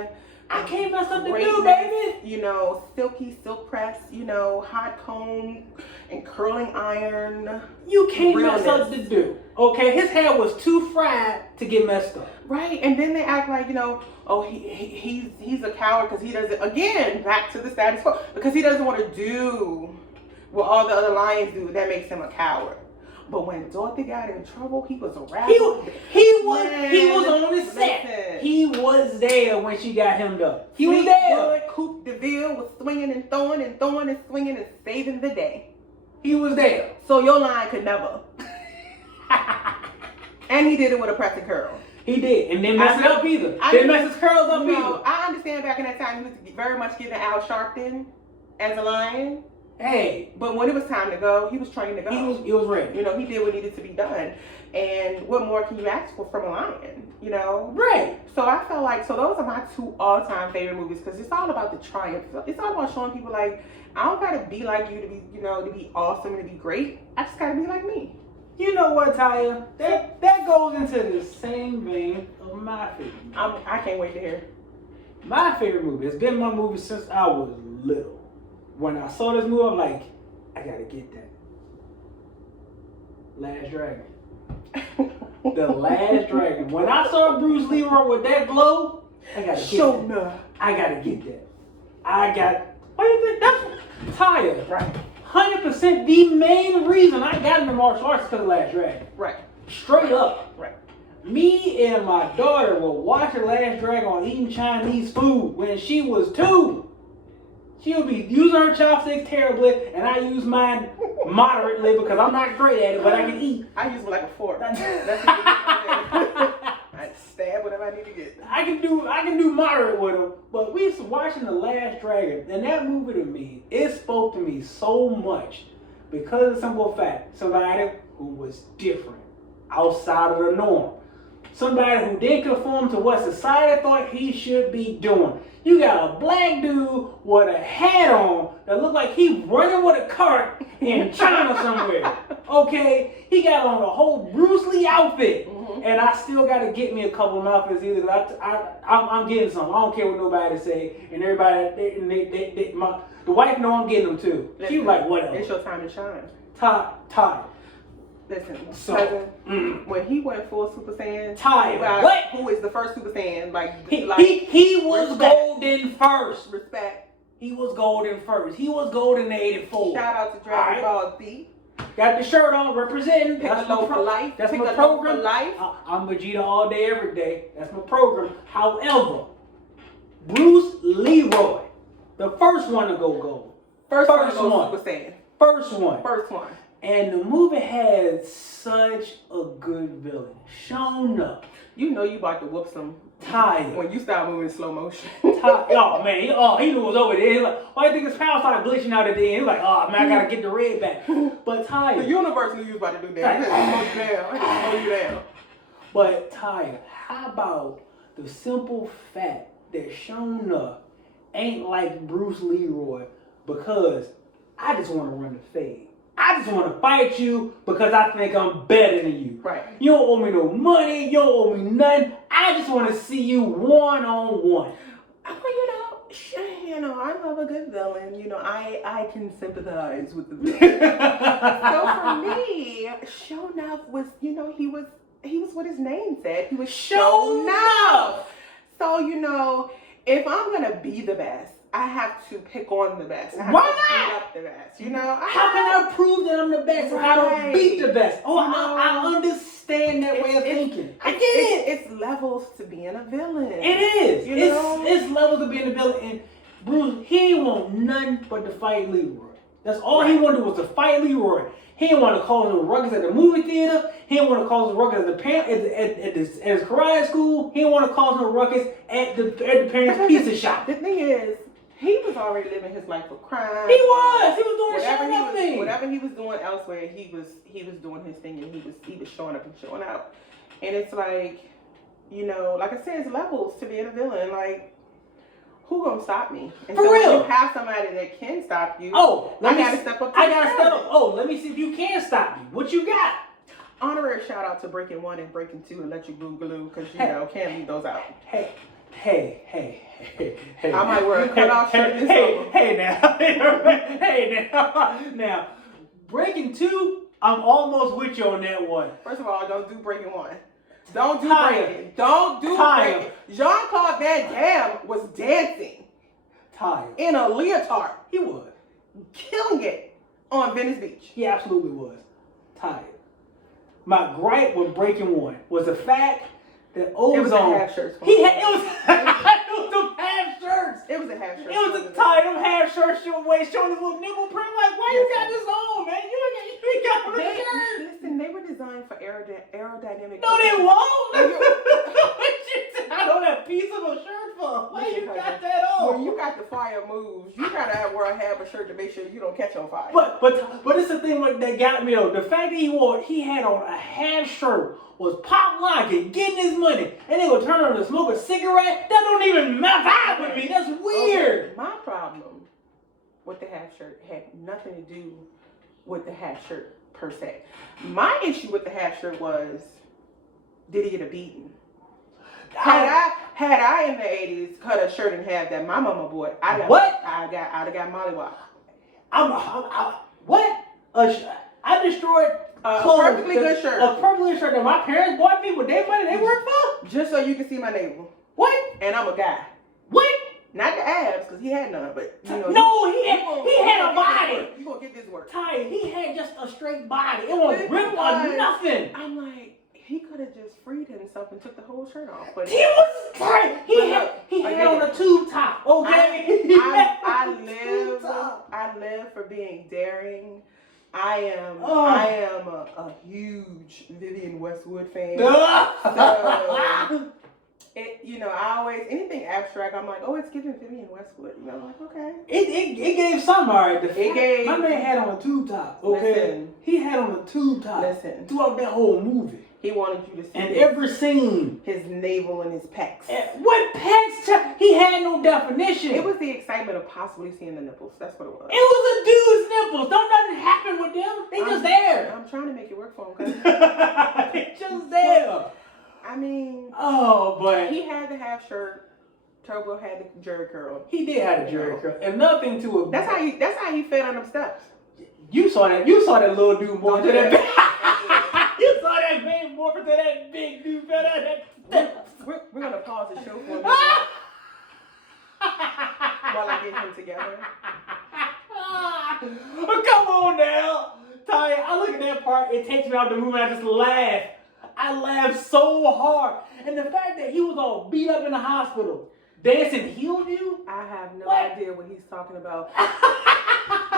I can't mess up the dude, baby. You know, silky silk press, you know, hot comb and curling iron. You can't mess up the dude. Okay, his hair was too fried to get messed up. Right, and then they act like, you know, oh, he's a coward because he doesn't, again, back to the status quo, because he doesn't want to do what all the other lions do. That makes him a coward. But when Dorothy got in trouble, he was a rapper. He was on the set. He was there when she got him up. He was there. Coupe de Ville was swinging and throwing and swinging and saving the day. He was there. So your line could never. And he did it with a pressing curl. He did, and didn't mess it up either. Didn't mess his curls up either. I understand back in that time he was very much giving Al Sharpton as a lion. Hey, but when it was time to go, he was trained to go. He was ready. You know, he did what needed to be done. And what more can you ask for from a lion? You know? Right. So I felt like, so those are my two all-time favorite movies, because it's all about the triumph. It's all about showing people, like, I don't gotta be like you to be, you know, to be awesome and to be great. I just gotta be like me. You know what, Taya? That goes into the same vein of my favorite movie. I can't wait to hear. My favorite movie. It's been my movie since I was little. When I saw this movie, I'm like, I gotta get that. Last Dragon. The Last Dragon. When I saw Bruce Leroy with that glow, I gotta get that. I gotta get that. What do you think? That's Taya. Right. 100% the main reason I got into martial arts is because of Last Dragon. Right. Straight up. Right. Me and my daughter were watching Last Dragon on eating Chinese food when she was 2. She would be using her chopsticks terribly, and I use mine moderately because I'm not great at it, but I can eat. I use it like a fork. That's I stab whatever I need to get. I can do moderate with them, but we was watching The Last Dragon, and that movie to me, it spoke to me so much because of the simple fact, somebody who was different, outside of the norm. Somebody who didn't conform to what society thought he should be doing. You got a black dude with a hat on that looked like he running with a cart in China somewhere. Okay? He got on a whole Bruce Lee outfit. Mm-hmm. And I still got to get me a couple of outfits either. I'm getting some. I don't care what nobody say. And everybody, the wife know I'm getting them too. Listen, she was like, whatever. It's your time to shine. Tired. Listen, So, cousin, when he went full Super Saiyan, Tired. who is the first Super Saiyan? He was respect. golden first. Respect. He was golden first. He was golden in 84. Shout out to Dragon Ball Z. Got the shirt on, representing. Piccolo for life. That's my Piccolo program. for life. I'm Vegeta all day, every day. That's my program. However, Bruce Leroy, the first one to go gold. First one. Super Saiyan. First one. First one. And the movie had such a good villain. Shown up. You know you about to whoop some. Tired. When you start moving in slow motion. Oh man, he knew it was over there. He's like, why do you think his power started glitching out at the end? He's like, oh man, I gotta get the red back. But Tired. The universe knew you was about to do that. I just slow you down. But Tired, how about the simple fact that Shown Up ain't like Bruce Leroy because I just want to run the fade. I just want to fight you because I think I'm better than you. Right. You don't owe me no money. You don't owe me nothing. I just want to see you one-on-one. I love a good villain. I can sympathize with the villain. So for me, Shown Up was, he was what his name said. He was Shown Up. So, if I'm going to be the best, I have to pick on the best. I have Why to not? beat up the best. How can I prove that I'm the best if I don't beat the best? Oh, I understand that way of thinking. I get it. It's levels to being a villain. It is. It's levels to being a villain. And Bruce, he ain't want nothing but to fight Leroy. That's all he wanted was to fight Leroy. He didn't want to cause no ruckus at the movie theater. He didn't want to cause no ruckus at his karate school. He didn't want to cause no ruckus at the parents' pizza shop. The thing is, he was already living his life of crime. He was doing Shown Up thing. Whatever he was doing elsewhere, he was doing his thing, and he was showing up and showing out. And it's like, like I said, it's levels to being a villain. Like, who gonna stop me? And For real. When you have somebody that can stop you, I gotta step up. I gotta step up. Oh, let me see if you can stop me. What you got? Honorary shout out to Breaking 1 and Breaking 2 and Let You Glue because can't leave those out. Hey. I might wear a cutoff shirt this summer. Now, Breaking 2, I'm almost with you on that one. First of all, don't do Breaking 1. Don't do Breaking. Don't do Breaking. Jean-Claude Van Damme was dancing. Tired. In a leotard. He was. Killing it on Venice Beach. He absolutely was. Tired. My gripe with Breaking 1 was the fact that Ozone. It was a half shirt. It was some half shirts. It was a half shirt. It was a tie, them half shirts showing his little nipple print. Like, why you got this on, man? You ain't got the shirt. Listen, they were designed for aerodynamic. No, they won't. I know that piece of a shirt for. Why you got that on? When you got the fire moves, you gotta wear a half a shirt to make sure you don't catch on fire. But it's the thing that got me though. The fact that he had on a half shirt was pop locking, getting his money, and they would turn on to smoke a cigarette. That don't even vibe with me. That's weird. Okay. My problem with the half shirt had nothing to do with the half shirt per se. My issue with the half shirt was, did he get a beating? Had I in the 80s cut a shirt in half that my mama bought, I'd have got mollywopped. What? I destroyed a perfectly good shirt. A perfectly good shirt that my parents bought me with their money they worked for? Just so you can see my navel. What? And I'm a guy. What? Not the abs, because he had none, but you know. No, he had a body. You gonna get this work. Ty, he had just a straight body. It wasn't ripped or nothing. I'm like, he could have just freed himself and took the whole shirt off. But he was tight. He had on a tube top. Okay. I live for being daring. I am a huge Vivienne Westwood fan. So, I always, anything abstract, I'm like, oh, it's giving Vivienne Westwood. I'm like, okay. It gave some, all right. My man had on a tube top, okay? Listen, he had on a tube top. Listen. Throughout that whole movie. He wanted you to see and every scene. His navel and his pecs. What pecs? He had no definition. It was the excitement of possibly seeing the nipples. That's what it was. It was a dude's nipples. Don't nothing happen with them. They just there. I'm trying to make it work for him. They just there. I mean, but he had the half shirt. Turbo had the jerry curl. He did have the jerry curl, and nothing to it. That's how he fed on them steps. You saw that little dude more than that. You saw that man more than that big dude fed on that steps. We're gonna pause the show for a minute while I get him together. Come on now, Ty. I look at that part. It takes me out the movie. I just laugh. I laughed so hard. And the fact that he was all beat up in the hospital, dancing healed you? I have no idea what he's talking about.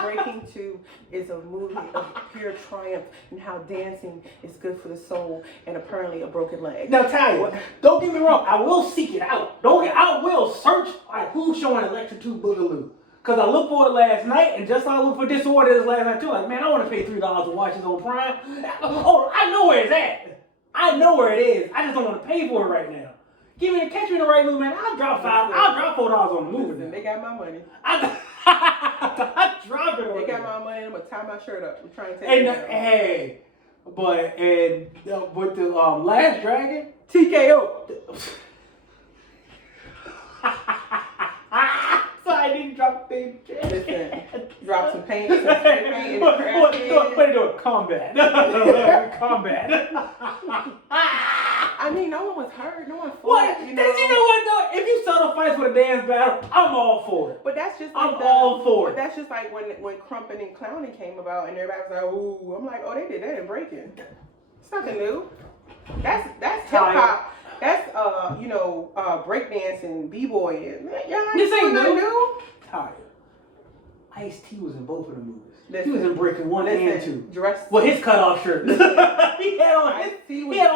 Breaking 2 is a movie of pure triumph and how dancing is good for the soul and apparently a broken leg. Now, Ty, don't get me wrong. I will seek it out. I will search who's showing Electric 2 Boogaloo. Because I looked for it last night, and just like I looked for Disorders last night too. Like, man, I want to pay $3 to watch this on Prime. Oh, I know where it's at. I know where it is. I just don't want to pay for it right now. Catch me in the right mood, man. I'll drop $4 on the movie. They got my money. I drop it. They got my money. I'm gonna tie my shirt up. I'm trying to take it. With the Last Dragon, TKO. So I didn't drop the thing. Listen, drop some paint, some spray paint, and do it. Combat. Combat. I mean, no one was hurt. No one fought. What? You know what though? If you settle fights with a dance battle, I'm all for it. But that's just like all for it. That's just like when Crumpin' and Clowning came about, and everybody was like, "Ooh," I'm like, "Oh, they did that in breaking. It's nothing new. That's hip hop. That's breakdance and b-boy. This ain't new. Tired. Ice-T was in both of the movies. He was in Breaking 1 and 2. Well, his cutoff shirt. he had on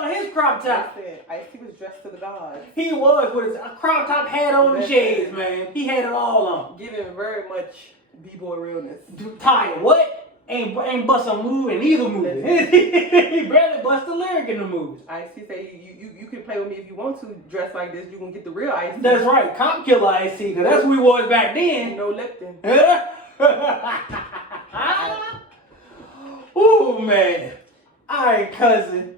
his crop top. Ice-T was dressed to the gods. He was with his crop top, hat on, and shades, man. He had it all on. Giving very much b-boy realness. Tired. What? Ain't bust a move in either movie. He barely bust a lyric in the movie. Ice-T say you can play with me if you want to. Dress like this, you gonna get the real Ice-T. That's right, Cop Killer Ice-T, because that's who he was back then. No Lipton. Ooh man, all right, cousin.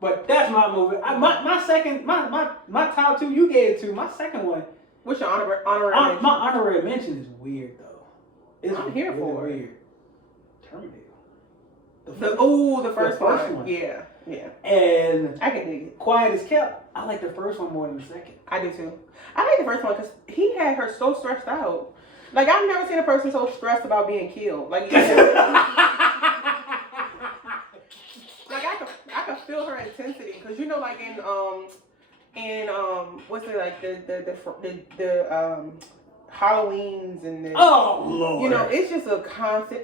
But that's my movie. My top 2 you gave it to. My second one. What's your honorary mention? My honorary mention is weird though. I'm here for it. Weird. Terminator. The first one. Yeah. And I can dig it. Quiet as Kept. I like the first one more than the second. I do too. I like the first one because he had her so stressed out. Like I've never seen a person so stressed about being killed. Like I could feel her intensity because like in what's it like the Halloweens and the Lord, it's just a constant.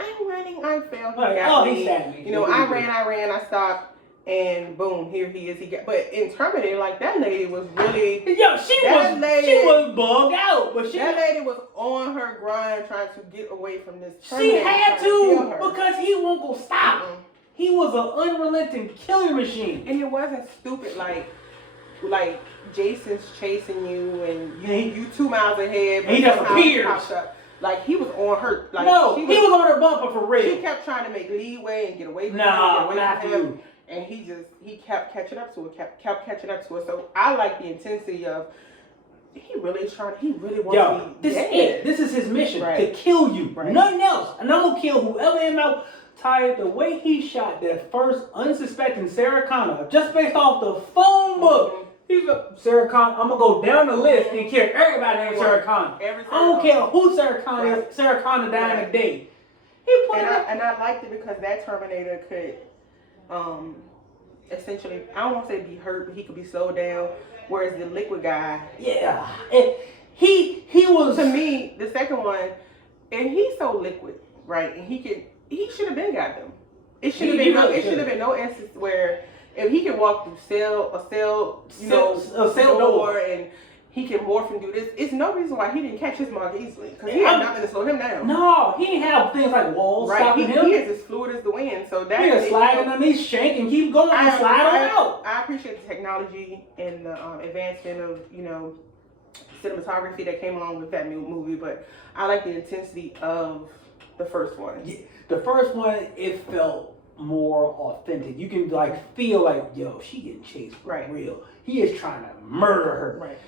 I'm running, I fell. He stabbed me. I ran, I stopped, and boom, here he is. But in Terminator, like that lady was really she was bugged out, but that lady was on her grind trying to get away from this. She had to because he won't go stop. Mm-hmm. He was an unrelenting killing machine, and it wasn't stupid like Jason's chasing you and you 2 miles ahead. But he just appears. Like he was on her. Like no, he was on her bumper for real. She kept trying to make leeway and get away from him. And he kept catching up to her, kept catching up to her. So I like the intensity of he really wants to be dead. This is his mission, to kill you. Right. Nothing else. And I'm gonna kill whoever in my Ty, the way he shot that first unsuspecting Sarah Connor, just based off the phone book. He's like, Sarah Connor, I'm gonna go down the list and kill everybody named Sarah Connor. I don't care who Sarah Connor is, Sarah Connor died today. And I liked it because that Terminator could essentially, I don't want to say be hurt, but he could be slowed down. Whereas the Liquid guy, he was, to me, the second one, and he's so liquid, right? And he should have been got them. It should have been no instance where if he can walk through a cell door and he can morph and do this, it's no reason why he didn't catch his mark easily. Because he had nothing to slow him down. No, he didn't have things like walls stopping him. He is as fluid as the wind. So that he is sliding underneath, shake and keep going and slide on out. I appreciate the technology and the advancement of, cinematography that came along with that new movie, but I like the intensity of the first one. Yeah, the first one, it felt more authentic. You can feel like, yo, she getting chased for real. He is trying to murder her. Right.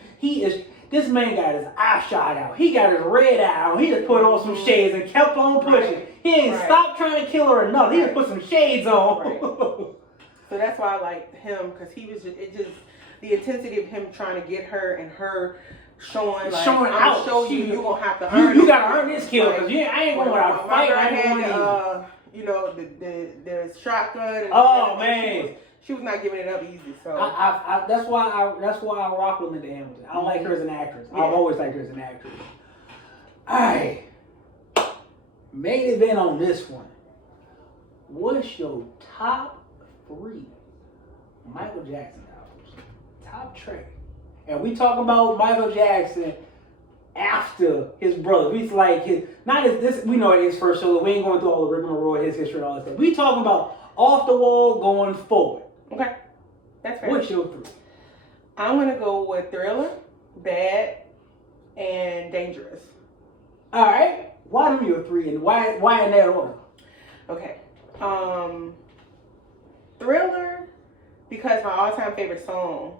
This man got his eye shot out. He got his red eye out. He just put on some shades and kept on pushing. Right. He ain't stopped trying to kill her or nothing. He just put some shades on. Right. So that's why I liked him, because he was the intensity of him trying to get her and her showing out. Show you, you're gonna have to earn. You gotta earn this kill, because I ain't going without a fight. I had the shotgun. And man. She was not giving it up easy, so that's why I rock with Linda Hamilton. I like her as an actress. Yeah. I've always liked her as an actress. Alright. Main event on this one. What's your top 3 Michael Jackson albums? Top tray. And we talking about Michael Jackson after his brother. We like we know his first solo. We ain't going through all the rigmarole, his history and all that stuff. We talking about off the wall going forward. Okay, that's fair. What's your 3? I'm gonna go with Thriller, Bad, and Dangerous. All right. Why them your 3 and why in that order? Okay. Thriller, because my all-time favorite song,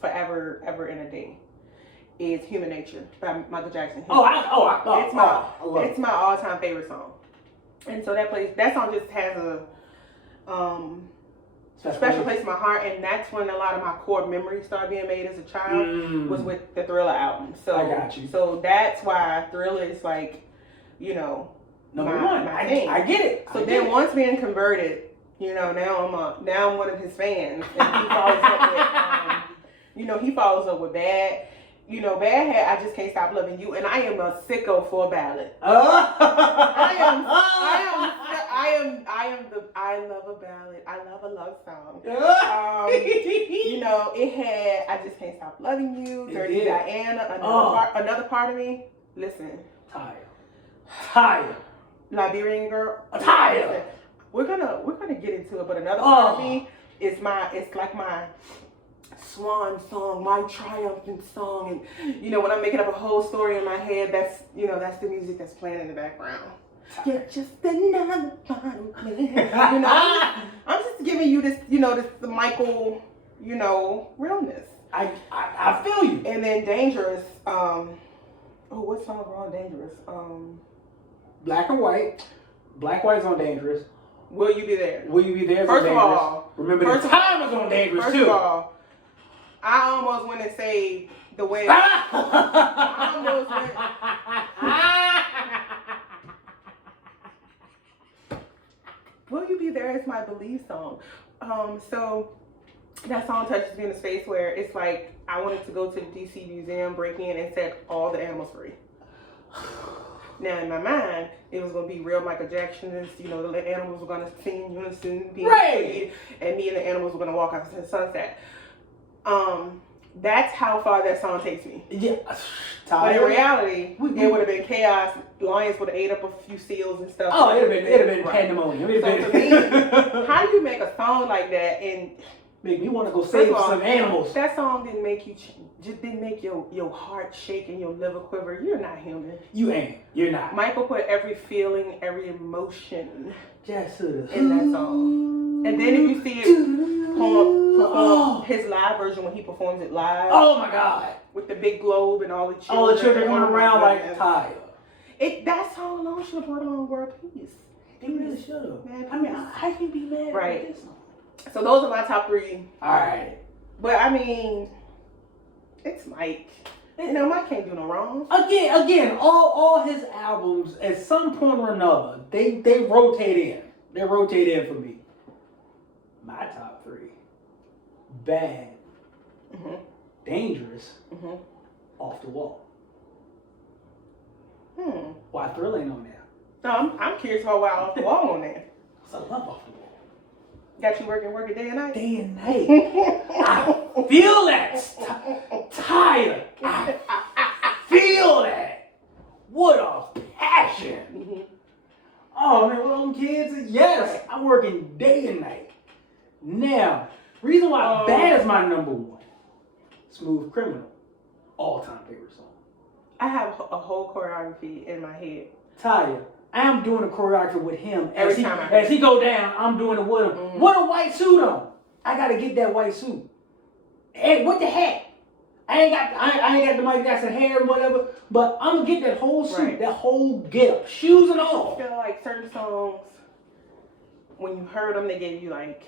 forever, ever in a day, is "Human Nature" by Michael Jackson. It's my all-time favorite song, and so that song just has a special place in my heart, and that's when a lot of my core memories started being made as a child, was with the Thriller album. So I got you. So that's why Thriller is like, number one. My thing. I get it. So then once being converted, now I'm one of his fans, and he follows up with, he follows up with Bad. Bad had I Just Can't Stop Loving You, and I am a sicko for a ballad. I love a ballad. I love a love song. It had I Just Can't Stop Loving You, Dirty Diana, another part of me. Listen. Tired. Liberian Girl. Tired. We're gonna get into it, but another part of me it's like my swan song, my triumphant song, and when I'm making up a whole story in my head, that's the music that's playing in the background. You're just another bottom man. I'm just giving you this, this Michael, realness. I feel you. And then Dangerous. What song was on Dangerous? Black and White. Black White's on Dangerous. Will You Be There? Will You Be There? First of all, remember the time was on Dangerous too. First of all, I almost went and saved the way. I almost went. Will You Be There is my belief song. So that song touches me in a space where it's like I wanted to go to the DC Museum, break in, and set all the animals free. Now in my mind, it was gonna be real Michael Jackson's. The animals were gonna sing in unison, being free, and me and the animals were gonna walk out to the sunset. That's how far that song takes me. Yeah. But in reality, it would have been chaos. Lions would have ate up a few seals and stuff. Oh, it'd have been pandemonium. So for me, how do you make a song like that? And Make me want to go First save of all, some animals. That song didn't make you, just didn't make your heart shake and your liver quiver. You're not human. You ain't. You're not. Michael put every feeling, every emotion Just in in that song. And then if you see it perform his live version when he performs it live. Oh my God. With the big globe and all the children. All the children going Oh my around like goodness. tired. That song alone should have brought on world peace. They really should have. Man, I mean, how can you be mad Right. at this song? So those are my top 3. Alright. But I mean, it's Mike. You know, Mike can't do no wrong. Again, all his albums at some point or another, they rotate in. They rotate in for me. My top 3. Bad. Mm-hmm. Dangerous. Mm-hmm. Off the Wall. Hmm. Why Thrill ain't on there? No, I'm curious about why Off the Wall on there. I love Off the Wall. Got you working day and night? Day and night. I feel that. Tired. I feel that. What a passion. Mm-hmm. Oh man, what them kids? Yes, I'm working day and night. Now, reason why Bad is my number 1. Smooth Criminal. All-time favorite song. I have a whole choreography in my head. Taya, I am doing a choreography with him. Every time I as he go down, I'm doing it with him. Mm-hmm. What a white suit on. I gotta get that white suit. Hey, what the heck? I ain't got the Michael Jackson hair or whatever, but I'm gonna get that whole suit, Right. that whole get shoes and I all. feel like certain songs, when you heard them, they gave you like.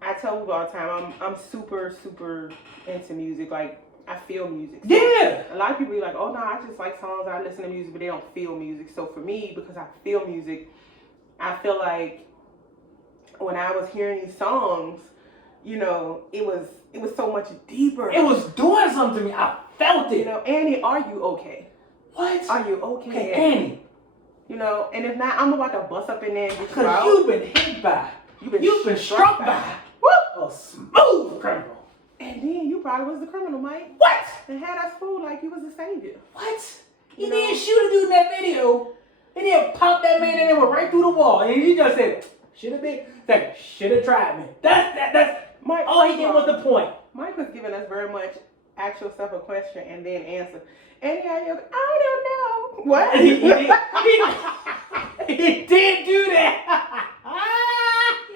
I tell people all the time, I'm super, super into music. Like, I feel music. So Yeah. a lot of people be like, oh no, I just like songs, I listen to music, but they don't feel music. So for me, because I feel music, I feel like when I was hearing these songs, you know, it was so much deeper. It was doing something to me. I felt it. You know, Annie, are you okay? What? Are you okay? Okay, Annie. You know, and if not, I'm about to bust up in there and get you Because out. you've been hit by. You've been struck by. Woo! A smooth criminal. And then you probably was the criminal, Mike. What? And had us fooled like you was the savior. What? He You know? didn't shoot a dude in that video. He didn't pop that man in there, went right through the wall. And he just said, should have been, like, should have tried me. That's Mike, all he did was the point. Mike was giving us very much ask yourself a question and then answer. And I don't know. What? he did do that.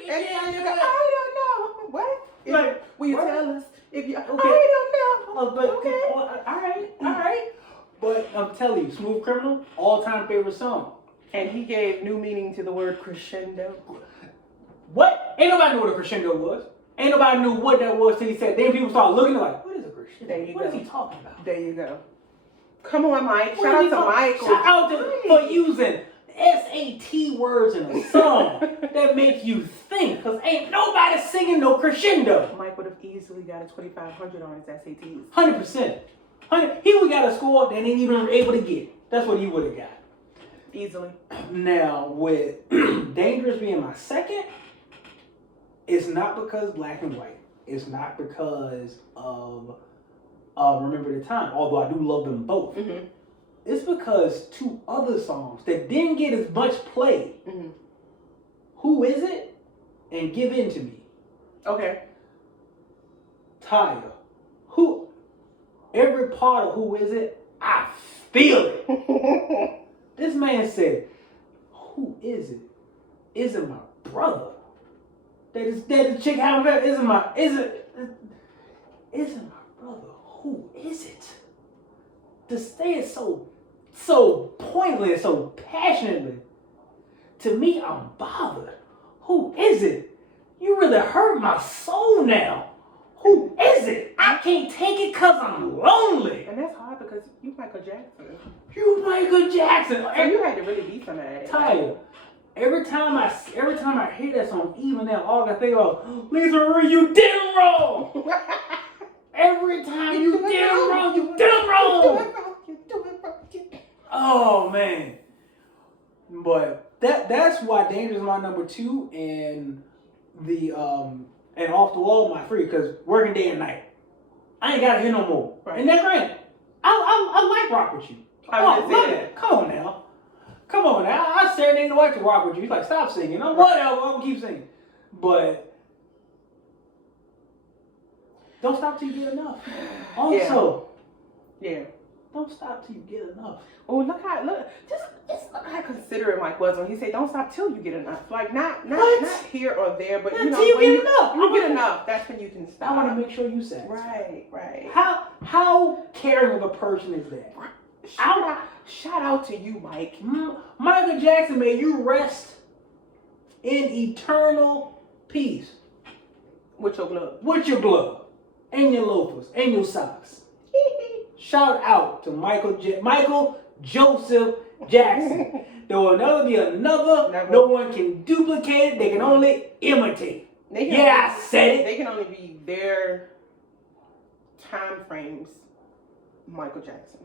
And I don't know. What? Like, will you what? tell us if you? Okay. I don't know. But, Okay. all right. But I'm telling you, Smooth Criminal, all-time favorite song. And he gave new meaning to the word crescendo. What? Ain't nobody knew what a crescendo was. Ain't nobody knew what that was till he said. Then people started looking like, what is a crescendo? There you What go. is he talking about? There you go. Come on, Mike. What Shout is out he to talking- Michael. Shout out to for using SAT words in a song that make you think. Because ain't nobody singing no crescendo. Mike would have easily got a 2,500 on his SATs. 100%. He would got a score that ain't even able to get. That's what he would have got. Easily. Now, with Dangerous being my second, it's not because Black and White. It's not because of Remember the Time, although I do love them both. Mm-hmm. It's because 2 other songs that didn't get as much play, Mm-hmm. Who Is It? And Give In To Me. Okay. Taya. Every part of Who Is It, I feel it. This man said, who is it? Is it my brother? That is chick having is it my brother? Who is it? To say it so pointedly, so passionately. To me, I'm bothered. Who is it? You really hurt my soul now. Who is it? I can't take it because I'm lonely. And that's hard because you Michael Jackson. You Michael Jackson. So you had to really be somebody. Taya, every time I hear that song, even now, all I think about, Lisa Marie, you did it wrong. Every time you did it wrong, you did it wrong. Oh man. But that's why Dangerous is my number 2 and the and Off the Wall my 3, because working day and night. I ain't gotta hear no more. Right. And that granted, I like Rock With You. I Oh, just love said it. Come on now. I serenade the wife to Rock With You. He's like, stop singing. I'm whatever. I'm gonna keep singing. But Don't stop till you get enough. Also, yeah. Don't stop till you get enough. Oh, just look how considerate Mike was when he said, "Don't stop till you get enough." Like not here or there, but until you get enough. You get enough. That's when you can stop. I want to make sure you said. Right. How caring of a person is that? Shout out to you, Mike. Michael Jackson, may you rest in eternal peace. With your glove. With your glove. And your loafers. And your socks. Shout out to Michael Joseph Jackson. There will never be another. No one can duplicate it. They can only imitate. I said it. They can only be their time frames. Michael Jackson.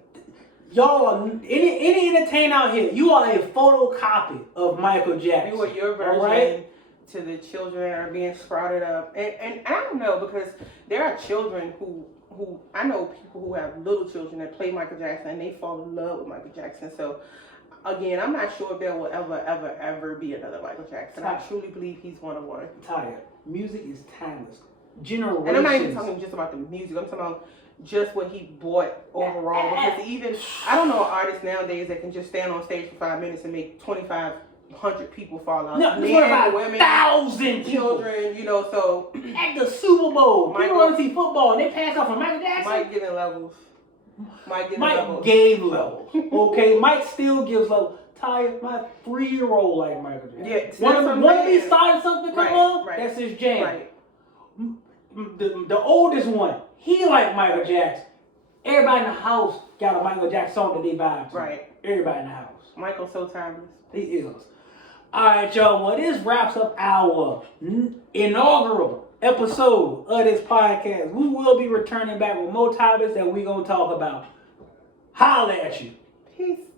Y'all are any entertainer out here. You are a photocopy of Michael Jackson. You are your version to the children that are being sprouted up, and I don't know, because there are children who I know people who have little children that play Michael Jackson and they fall in love with Michael Jackson. So again, I'm not sure if there will ever be another Michael Jackson. I truly believe he's one of one. Tired. Music is timeless. Generations. And I'm not even talking just about the music. I'm talking about just what he brought overall. Because even I don't know an artist nowadays that can just stand on stage for 5 minutes and make 2,500 people fall out. No, men, women, 1,000 children. You know, so at the Super Bowl, people want to see football and they pass off from Michael Jackson. Mike giving levels. Mike gave levels. Okay, Mike still gives levels. Ty, my 3-year-old like Michael Jackson. Yeah, one of these started something to come on. That's his jam. Right. The oldest one, he like Michael Jackson. Everybody in the house got a Michael Jackson song that they vibe to. Right. Everybody in the house. Michael's so timeless. He is. All right, y'all. Well, this wraps up our inaugural episode of this podcast. We will be returning back with more topics that we're going to talk about. Holla at you. Peace.